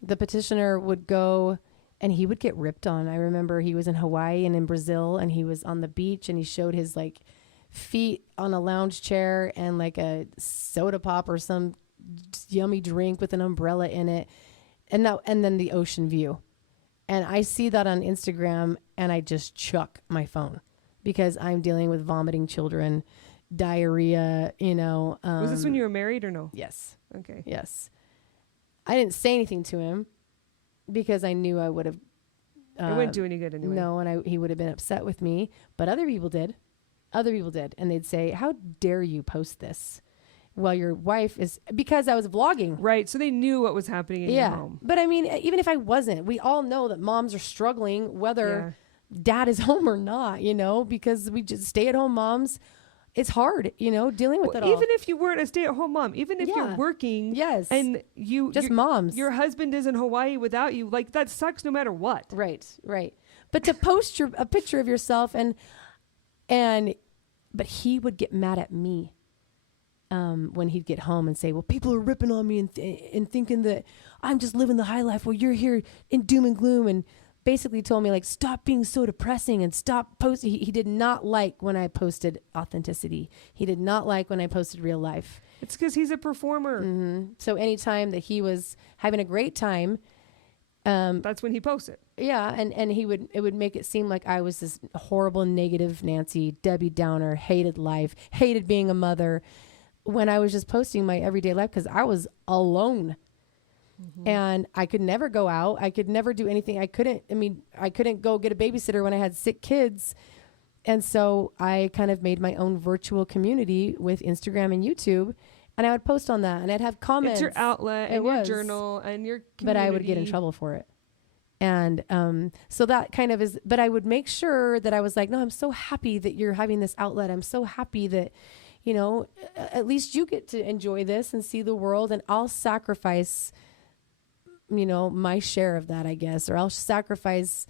the petitioner would go and he would get ripped on. I remember he was in Hawaii and in Brazil, and he was on the beach, and he showed his like feet on a lounge chair and like a soda pop or some yummy drink with an umbrella in it. And then the ocean view. And I see that on Instagram and I just chuck my phone because I'm dealing with vomiting children, diarrhea, you know. Was this when you were married or no? Yes. Okay. Yes. I didn't say anything to him because I knew I would have. It wouldn't do any good anyway. No, and he would have been upset with me. But other people did. And they'd say, how dare you post this? Well, your wife is, because I was vlogging. Right. So they knew what was happening in your home. But I mean, even if I wasn't, we all know that moms are struggling, whether dad is home or not, you know, because we just stay at home moms. It's hard, you know, dealing with it all. Even if you weren't a stay-at-home mom, even if you're working, and moms, your husband is in Hawaii without you, like that sucks no matter what. Right. But to post a picture of yourself but he would get mad at me when he'd get home and say, well, people are ripping on me and thinking that I'm just living the high life while you're here in doom and gloom, and basically told me like, stop being so depressing and stop posting. He did not like when I posted authenticity. He did not like when I posted real life. It's because he's a performer. Mm-hmm. So anytime that he was having a great time, that's when he posts it. Yeah, and it would make it seem like I was this horrible, negative Nancy, Debbie Downer, hated life, hated being a mother, when I was just posting my everyday life because I was alone. Mm-hmm. And I could never go out. I could never do anything. I couldn't go get a babysitter when I had sick kids. And so I kind of made my own virtual community with Instagram and YouTube. And I would post on that and I'd have comments. It's your outlet and your journal and your community. But I would get in trouble for it. And so that kind of is, but I would make sure that I was like, no, I'm so happy that you're having this outlet. I'm so happy that, you know, at least you get to enjoy this and see the world, and I'll sacrifice, you know, my share of that, I guess, or I'll sacrifice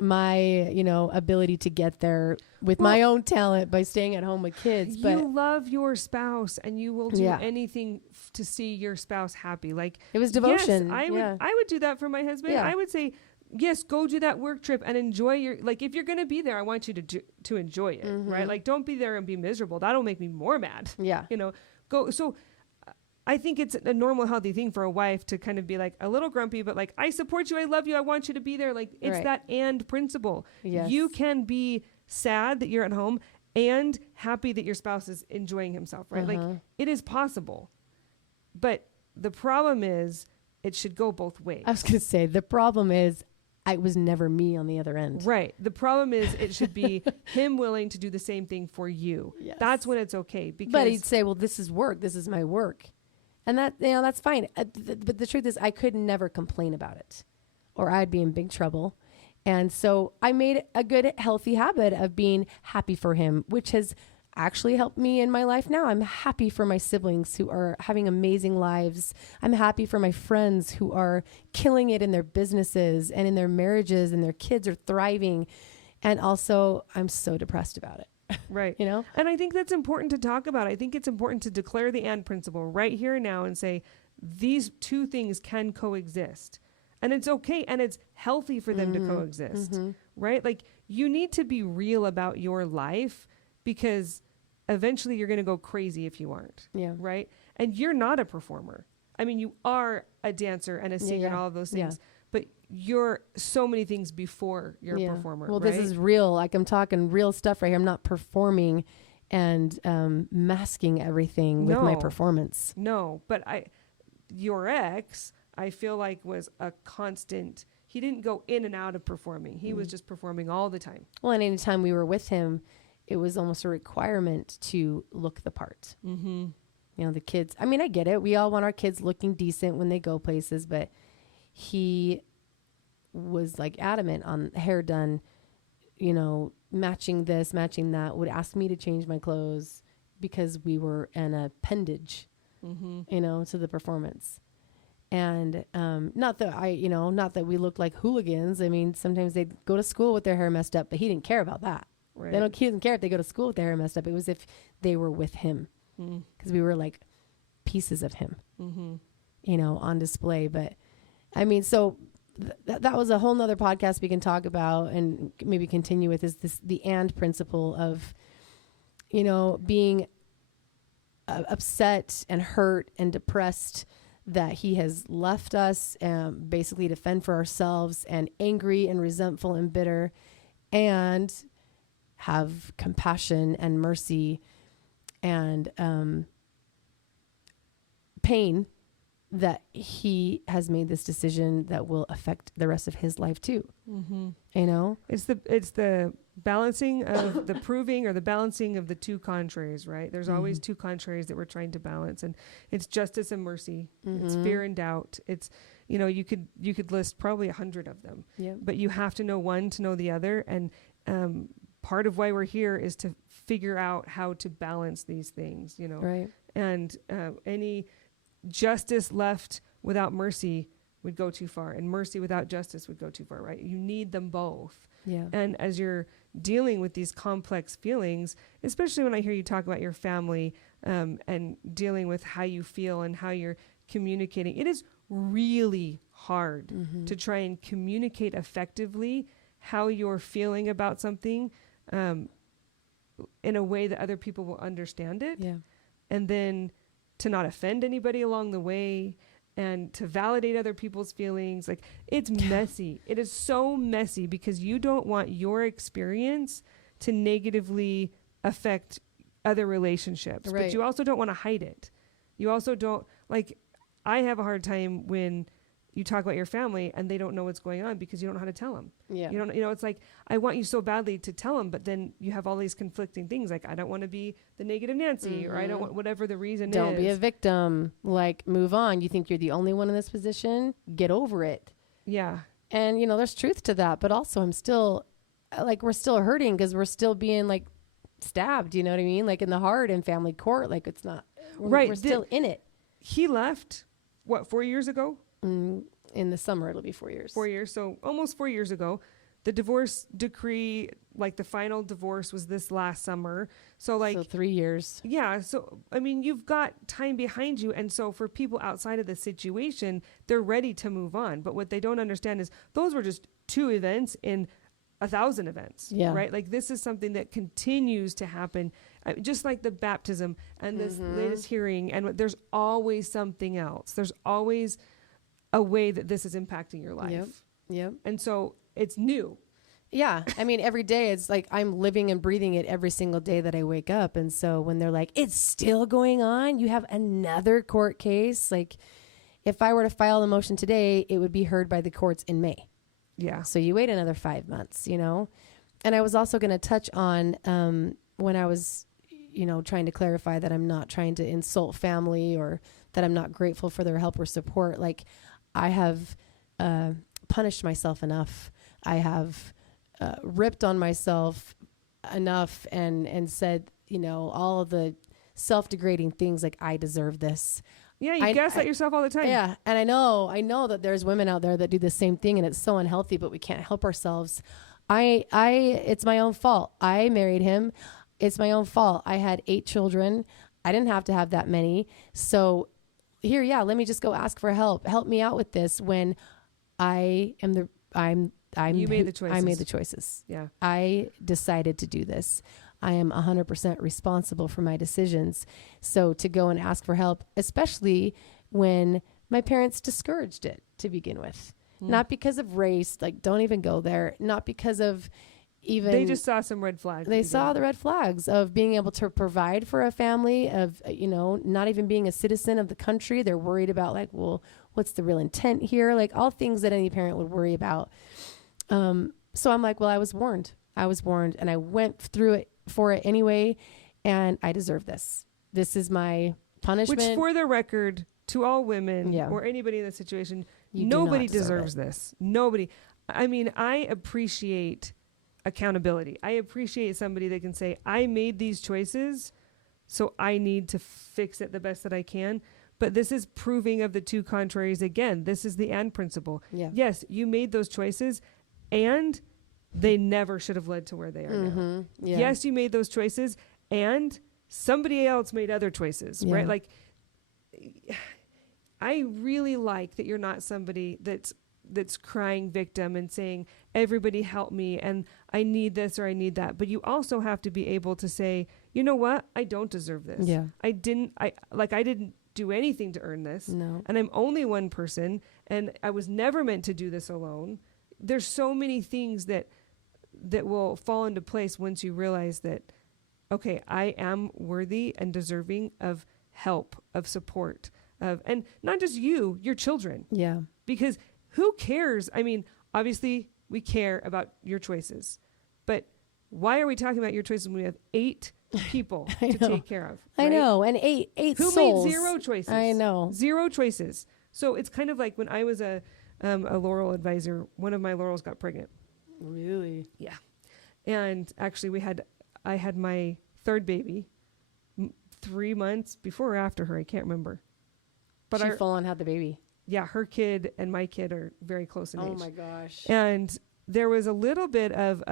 my, you know, ability to get there with my own talent by staying at home with kids. But you love your spouse and you will do anything to see your spouse happy. Like, it was devotion. Yes, I would do that for my husband. I would say, yes, go do that work trip and enjoy your, like, if you're going to be there, I want you to enjoy it, right? Like, don't be there and be miserable. That'll make me more mad. Yeah. You know, go. So I think it's a normal, healthy thing for a wife to kind of be like a little grumpy, but like, I support you. I love you. I want you to be there. Like, it's that and principle. Yes. You can be sad that you're at home and happy that your spouse is enjoying himself, right? Like, it is possible. But the problem is it should go both ways. I was going to say, the problem is I was never me on the other end. Right. The problem is it should be him willing to do the same thing for you. Yes. That's when it's okay. Because but he'd say, well, this is work. This is my work. And that, you know, that's fine. But the truth is I could never complain about it or I'd be in big trouble. And so I made a good, healthy habit of being happy for him, which has actually helped me in my life now. I'm happy for my siblings who are having amazing lives. I'm happy for my friends who are killing it in their businesses and in their marriages, and their kids are thriving. And also, I'm so depressed about it. Right. You know? And I think that's important to talk about. I think it's important to declare the and principle right here and now and say, these two things can coexist. And it's okay. And it's healthy for them to coexist. Right? Like, you need to be real about your life, because eventually you're going to go crazy if you aren't. Yeah. Right. And you're not a performer. I mean, you are a dancer and a singer and all of those things, but you're so many things before you're a performer. Well, right? This is real. Like, I'm talking real stuff right here. I'm not performing and masking everything with my performance. No, but your ex, I feel like, was a constant. He didn't go in and out of performing. He was just performing all the time. Well, and anytime we were with him, it was almost a requirement to look the part. You know, the kids, I mean, I get it. We all want our kids looking decent when they go places, but he was like adamant on hair done, you know, matching this, matching that, would ask me to change my clothes because we were an appendage, you know, to the performance. And not that we looked like hooligans. I mean, sometimes they'd go to school with their hair messed up, but he didn't care about that. Right. He didn't care if they go to school with their hair messed up. It was if they were with him, because we were like pieces of him, on display. But I mean, so that was a whole nother podcast we can talk about and maybe continue with, is the and principle of, being upset and hurt and depressed that he has left us, basically to fend for ourselves, and angry and resentful and bitter, and have compassion and mercy and pain that he has made this decision that will affect the rest of his life too. It's the balancing of the proving, or the balancing of the two contraries, right? There's always two contraries that we're trying to balance, and it's justice and mercy. It's fear and doubt. It's, you could list probably 100 of them, but you have to know one to know the other. And part of why we're here is to figure out how to balance these things, Right. And any justice left without mercy would go too far, and mercy without justice would go too far, right? You need them both. Yeah. And as you're dealing with these complex feelings, especially when I hear you talk about your family, and dealing with how you feel and how you're communicating, it is really hard to try and communicate effectively how you're feeling about something, in a way that other people will understand it. Yeah. And then to not offend anybody along the way, and to validate other people's feelings. Like, it's messy. It is so messy, because you don't want your experience to negatively affect other relationships, right. But you also don't want to hide it. You also don't, like, I have a hard time when you talk about your family and they don't know what's going on, because you don't know how to tell them. Yeah. You don't, it's like, I want you so badly to tell them, but then you have all these conflicting things. Like, I don't want to be the negative Nancy, or I don't want, whatever the reason is. Don't be a victim. Like, move on. You think you're the only one in this position? Get over it. Yeah. And, there's truth to that, but also I'm still, like, we're still hurting because we're still being, like, stabbed, you know what I mean? Like, in the heart in family court. Like, it's not, right. We're still in it. He left, 4 years ago? In the summer, it'll be 4 years. 4 years. So almost 4 years ago. The divorce decree, like the final divorce, was this last summer. So 3 years. Yeah. So, I mean, you've got time behind you. And so for people outside of the situation, they're ready to move on. But what they don't understand is those were just 2 events in 1,000 events. Yeah. Right. Like, this is something that continues to happen, just like the baptism and this latest hearing. And there's always something else. There's always a way that this is impacting your life. Yep. And so it's new. Yeah. I mean, every day it's like I'm living and breathing it every single day that I wake up. And so when they're like, it's still going on, you have another court case. Like, if I were to file a motion today, it would be heard by the courts in May. Yeah. So you wait another 5 months, And I was also going to touch on when I was, trying to clarify that I'm not trying to insult family, or that I'm not grateful for their help or support. Like, I have punished myself enough. I have ripped on myself enough and said, all of the self-degrading things, like, I deserve this. Yeah, you gaslight yourself all the time. Yeah, and I know that there's women out there that do the same thing, and it's so unhealthy, but we can't help ourselves. It's my own fault. I married him. It's my own fault. I had 8 children. I didn't have to have that many. So here, let me just go ask for help. Help me out with this, when you made the choices. I made the choices. Yeah. I decided to do this. I am 100% responsible for my decisions. So to go and ask for help, especially when my parents discouraged it to begin with, not because of race, like, don't even go there. Not because of they just saw some red flags. They saw the red flags of being able to provide for a family, of, not even being a citizen of the country. They're worried about, like, well, what's the real intent here? Like, all things that any parent would worry about. So I'm like, well, I was warned, and I went through it for it anyway. And I deserve this. This is my punishment. Which, for the record, to all women or anybody in this situation, nobody deserves this. Nobody. I mean, I appreciate accountability. I appreciate somebody that can say, I made these choices, so I need to fix it the best that I can. But this is proving of the two contraries again. This is the and principle. Yeah. Yes, you made those choices, and they never should have led to where they are now. Mm-hmm. Yeah. Yes, you made those choices, and somebody else made other choices, Yeah. right? Like, I really like that you're not somebody that's crying victim and saying, everybody help me, and I need this or I need that. But you also have to be able to say, you know what? I don't deserve this. Yeah. I didn't do anything to earn this. No. And I'm only one person, and I was never meant to do this alone. There's so many things that will fall into place once you realize that, okay, I am worthy and deserving of help, of support, and not just you, your children. Yeah. Because who cares? I mean, obviously we care about your choices, but why are we talking about your choices when we have 8 people to take care of? I right? know. And eight Who souls. made 0 choices? I know. 0 choices. So it's kind of like when I was a Laurel advisor, one of my Laurels got pregnant. Really? Yeah. And actually I had my 3rd baby 3 months before or after her. I can't remember. But She full on had the baby. yeah, her kid and my kid are very close in age. Oh my gosh. And there was a little bit of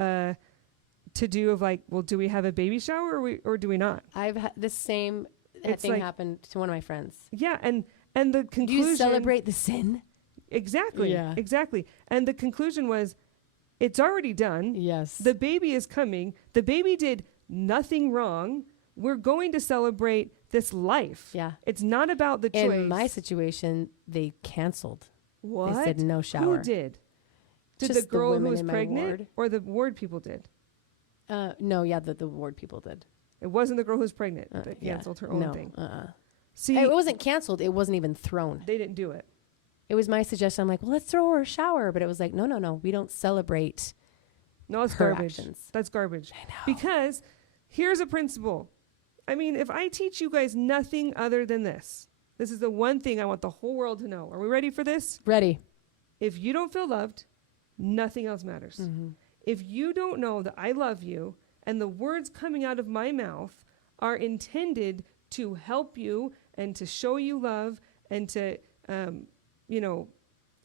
to do of like, well, do we have a baby shower or do we not? I've had the same It's thing like- happen to one of my friends. Yeah, and the Do conclusion. you celebrate the sin? Exactly. Yeah. Exactly. And the conclusion was, it's already done. Yes. The baby is coming. The baby did nothing wrong. We're going to celebrate this life. Yeah. It's not about the choice. In my situation, they canceled. What? They said no shower. Who did? Did Just the the girl who women was in my pregnant ward. or the ward people did? No, yeah, the ward people did. It wasn't the girl who was pregnant that Yeah. canceled her own No, thing. uh-uh. See, It wasn't canceled. It wasn't even thrown. they didn't do it. It was my suggestion. I'm like, well, let's throw her a shower. But it was like, no. We don't celebrate No, it's her garbage. actions. That's garbage. I know. Because here's a principle. I mean, if I teach you guys nothing other than this is the one thing I want the whole world to know. Are we ready for this? Ready. If you don't feel loved, nothing else matters. Mm-hmm. If you don't know that I love you and the words coming out of my mouth are intended to help you and to show you love and to,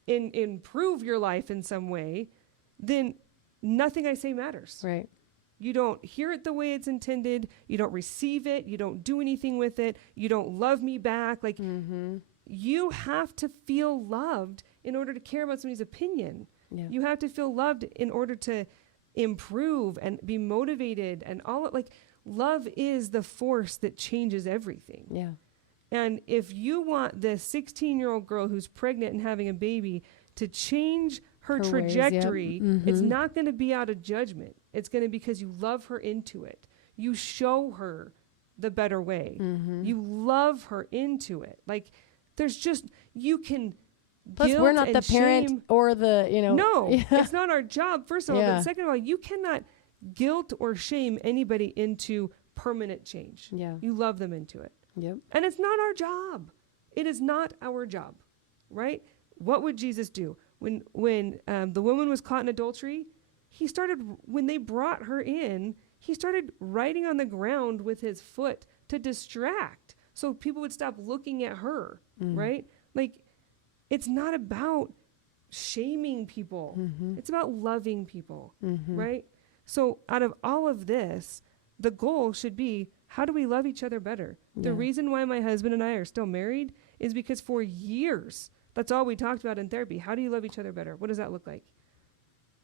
improve your life in some way, then nothing I say matters. Right. You don't hear it the way it's intended. You don't receive it. You don't do anything with it. You don't love me back. Like, Mm-hmm. you have to feel loved in order to care about somebody's opinion. Yeah. You have to feel loved in order to improve and be motivated and all. Like, love is the force that changes everything. Yeah. And if you want this 16-year-old girl who's pregnant and having a baby to change her Her ways, trajectory, yep. it's Mhm. not going to be out of judgment. It's going to be because you love her into it. You show her the better way. Mm-hmm. You love her into it. Like, there's just, you can Plus, guilt we're not and the parent shame. or the, No, Yeah. it's not our job, first of all. Yeah. But second of all, you cannot guilt or shame anybody into permanent change. Yeah. You love them into it. Yep. And it's not our job. It is not our job, right? What would Jesus do? When the woman was caught in adultery, when they brought her in, he started writing on the ground with his foot to distract so people would stop looking at her, right? Like, it's not about shaming people. Mm-hmm. It's about loving people, Mm-hmm. right? So out of all of this, the goal should be, how do we love each other better? The Yeah. reason why my husband and I are still married is because for years, that's all we talked about in therapy. How do you love each other better? What does that look like?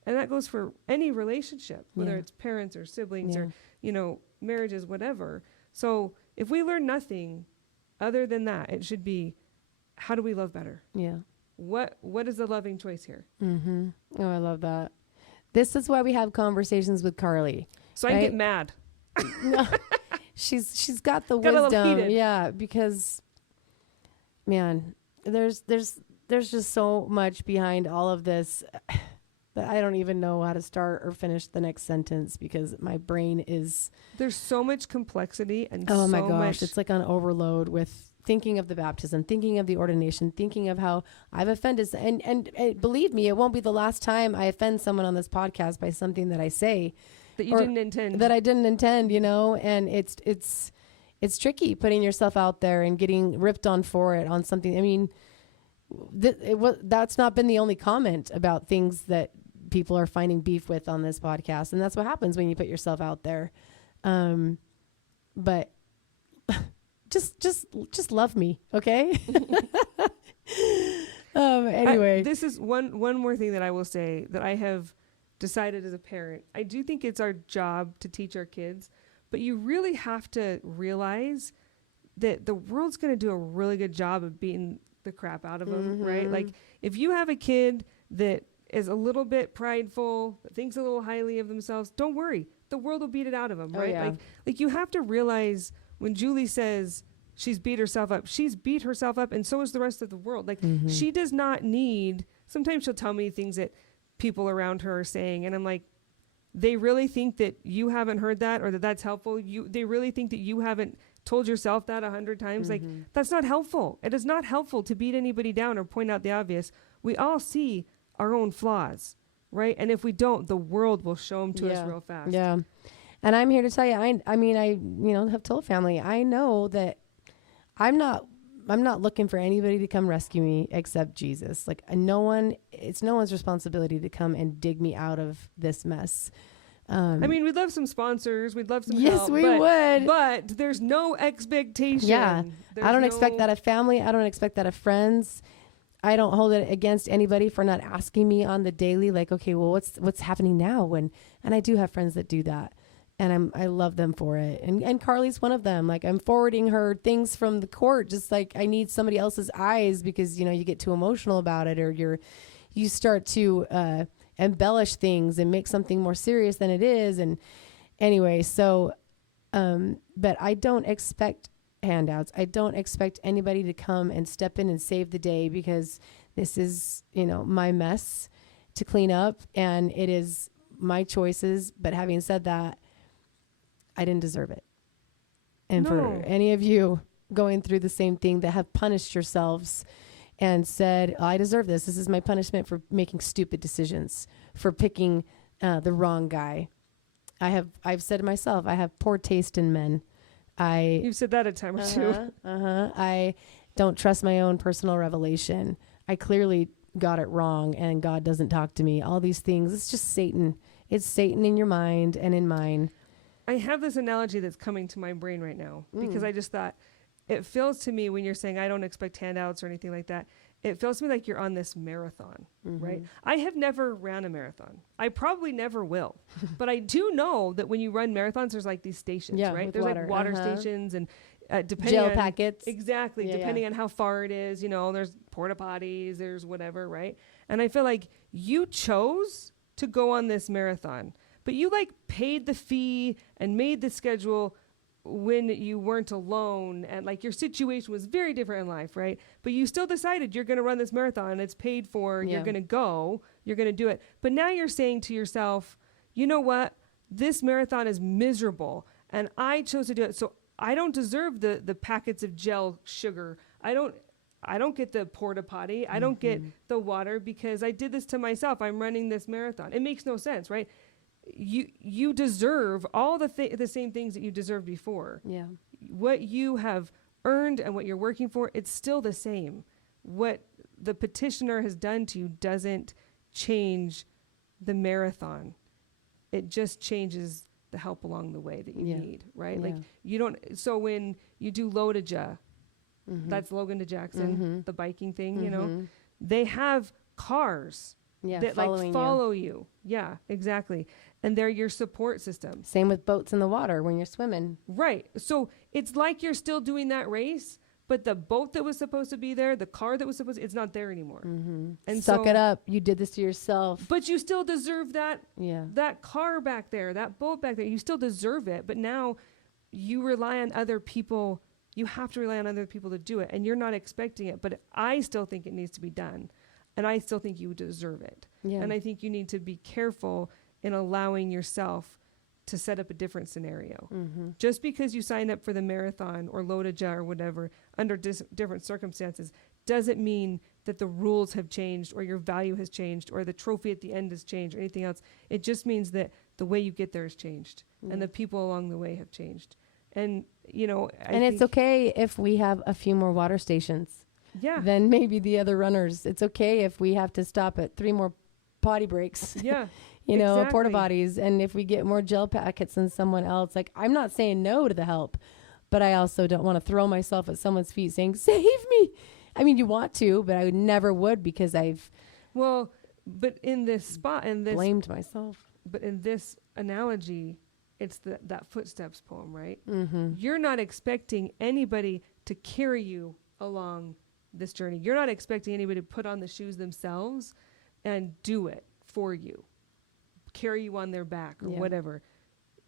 And that goes for any relationship, whether Yeah. it's parents or siblings Yeah. or, marriages, whatever. So if we learn nothing other than that, it should be, how do we love better? Yeah. What is the loving choice here? Mm-hmm. Oh, I love that. This is why we have conversations with Carly. So I can get Right. mad. No, she's got the Got a little wisdom. heated. Yeah, because man, there's just so much behind all of this that I don't even know how to start or finish the next sentence because my brain is There's so much complexity and oh so my gosh, much. it's like on overload with thinking of the baptism, thinking of the ordination, thinking of how I've offended and believe me, it won't be the last time I offend someone on this podcast by something that I say that you or didn't intend. that I didn't intend, and it's it's tricky putting yourself out there and getting ripped on for it on something. I mean, that's not been the only comment about things that people are finding beef with on this podcast. And that's what happens when you put yourself out there. But just love me. Okay. Anyway, this is one more thing that I will say that I have decided as a parent. I do think it's our job to teach our kids, but you really have to realize that the world's going to do a really good job of beating the crap out of them, right? Like if you have a kid that is a little bit prideful, that thinks a little highly of themselves, don't worry. The world will beat it out of them, right? Yeah. Like you have to realize when Julie says she's beat herself up, she's beat herself up, and so is the rest of the world. Like she does not need, sometimes she'll tell me things that people around her are saying, and I'm like, they really think that you haven't heard that or that that's helpful. They really think that you haven't told yourself that 100 times. Like that's not helpful. It is not helpful to beat anybody down or point out the obvious. We all see our own flaws, right? And if we don't, the world will show them to us real fast. Yeah. And I'm here to tell you, I mean, I have told family, I know that I'm not looking for anybody to come rescue me except Jesus. Like it's no one's responsibility to come and dig me out of this mess. I mean, we'd love some sponsors. We'd love some yes, help. we would. But there's no expectation. Yeah. I don't expect that of family. I don't expect that of friends. I don't hold it against anybody for not asking me on the daily, like, okay, well, what's happening now? And I do have friends that do that. And I love them for it. And Carly's one of them. Like I'm forwarding her things from the court, just like I need somebody else's eyes because, you get too emotional about it or you start to embellish things and make something more serious than it is. And anyway, so, but I don't expect handouts. I don't expect anybody to come and step in and save the day because this is, my mess to clean up and it is my choices. But having said that, I didn't deserve it. And for any of you going through the same thing that have punished yourselves and said, I deserve this. This is my punishment for making stupid decisions, for picking the wrong guy. I've said to myself, I have poor taste in men. You've said that a time or two. I don't trust my own personal revelation. I clearly got it wrong and God doesn't talk to me. All these things. It's just Satan. It's Satan in your mind and in mine. I have this analogy that's coming to my brain right now because I just thought it feels to me when you're saying I don't expect handouts or anything like that. It feels to me like you're on this marathon, right? I have never ran a marathon. I probably never will. But I do know that when you run marathons, there's like these stations, right? There's like water stations and depending gel on packets. Exactly. Depending on how far it is, there's porta potties, there's whatever, right? And I feel like you chose to go on this marathon. But you paid the fee and made the schedule when you weren't alone and your situation was very different in life, right? But you still decided you're going to run this marathon. It's paid for. You're going to go. You're going to do it. But now you're saying to yourself, you know what? This marathon is miserable and I chose to do it. So I don't deserve the packets of gel sugar. I don't get the porta potty. I don't get the water because I did this to myself. I'm running this marathon. It makes no sense, right? You deserve all the same things that you deserved before. Yeah. What you have earned and what you're working for, it's still the same. What the petitioner has done to you doesn't change the marathon. It just changes the help along the way that you need, right? Yeah. You don't, so when you do Lodaja, that's Logan to Jackson, the biking thing, they have cars that follow you. Yeah, exactly. And they're your support system. Same with boats in the water when you're swimming. Right. So it's like you're still doing that race, but the boat that was supposed to be there, the car that was supposed to, it's not there anymore. And suck it up. You did this to yourself. But you still deserve that car back there, that boat back there. You still deserve it. But now you rely on other people. You have to rely on other people to do it. And you're not expecting it. But I still think it needs to be done. And I still think you deserve it. Yeah. And I think you need to be careful in allowing yourself to set up a different scenario. Just because you sign up for the marathon or Lodaja or whatever under different circumstances doesn't mean that the rules have changed or your value has changed or the trophy at the end has changed or anything else. It just means that the way you get there has changed and the people along the way have changed. And you know, and it's okay if we have a few more water stations than maybe the other runners. It's okay if we have to stop at 3 more potty breaks. Yeah. You know, porta potties. And if we get more gel packets than someone else, like, I'm not saying no to the help, but I also don't want to throw myself at someone's feet saying, save me. I mean, you want to, but I never would, because but in this spot, blamed myself. But in this analogy, it's that footsteps poem, right? Mm-hmm. You're not expecting anybody to carry you along this journey. You're not expecting anybody to put on the shoes themselves and do it for you, carry you on their back or whatever.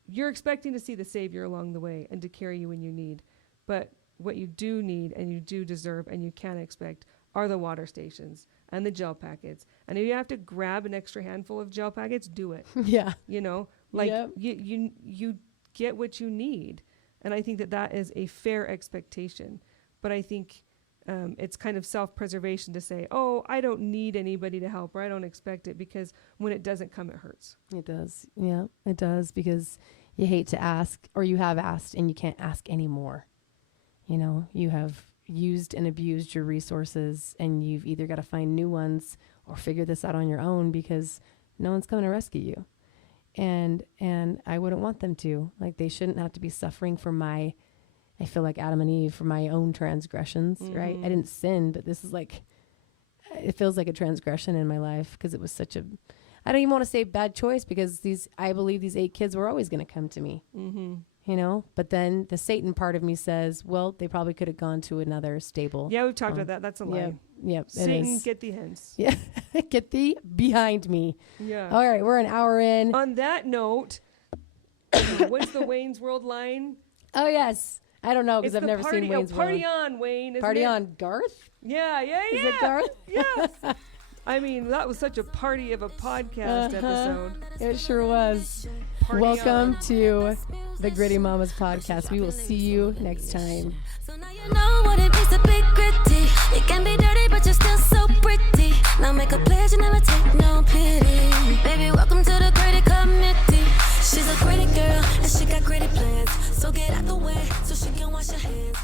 You're expecting to see the Savior along the way and to carry you when you need. But what you do need and you do deserve and you can expect are the water stations and the gel packets. And if you have to grab an extra handful of gel packets, do it. Yeah. You know, like you get what you need. And I think that is a fair expectation. But I think it's kind of self-preservation to say, oh, I don't need anybody to help, or I don't expect it, because when it doesn't come, it hurts. It does. Yeah, it does, because you hate to ask, or you have asked and you can't ask anymore. You know, you have used and abused your resources, and you've either got to find new ones or figure this out on your own, because no one's coming to rescue you. And I wouldn't want them to. Like, they shouldn't have to be suffering for I feel like Adam and Eve, for my own transgressions, right? I didn't sin, but this is like, it feels like a transgression in my life, because it was such a, I don't even want to say bad choice, because I believe these 8 kids were always going to come to me, you know? But then the Satan part of me says, well, they probably could have gone to another stable. Yeah, we've talked about that. That's a lie. Yep. Satan, get thee hence. Yeah. Get thee behind me. Yeah. All right. We're an hour in. On that note, what's the Wayne's World line? Oh, yes. I don't know, because I've never seen Wayne's World. Party on, Wayne. Party on, Garth? Yeah. Is it Garth? Yes. I mean, that was such a party of a podcast episode. It sure was. Party Welcome on. to the Gritty Mamas podcast. We will see you next time. So now you know what it means to be gritty. You can be dirty, but you're still so pretty. Now make a pledge and never take no pity. Baby, welcome to the gritty committee. She's a gritty girl and she got gritty plans. So get out the way so she can wash her hands.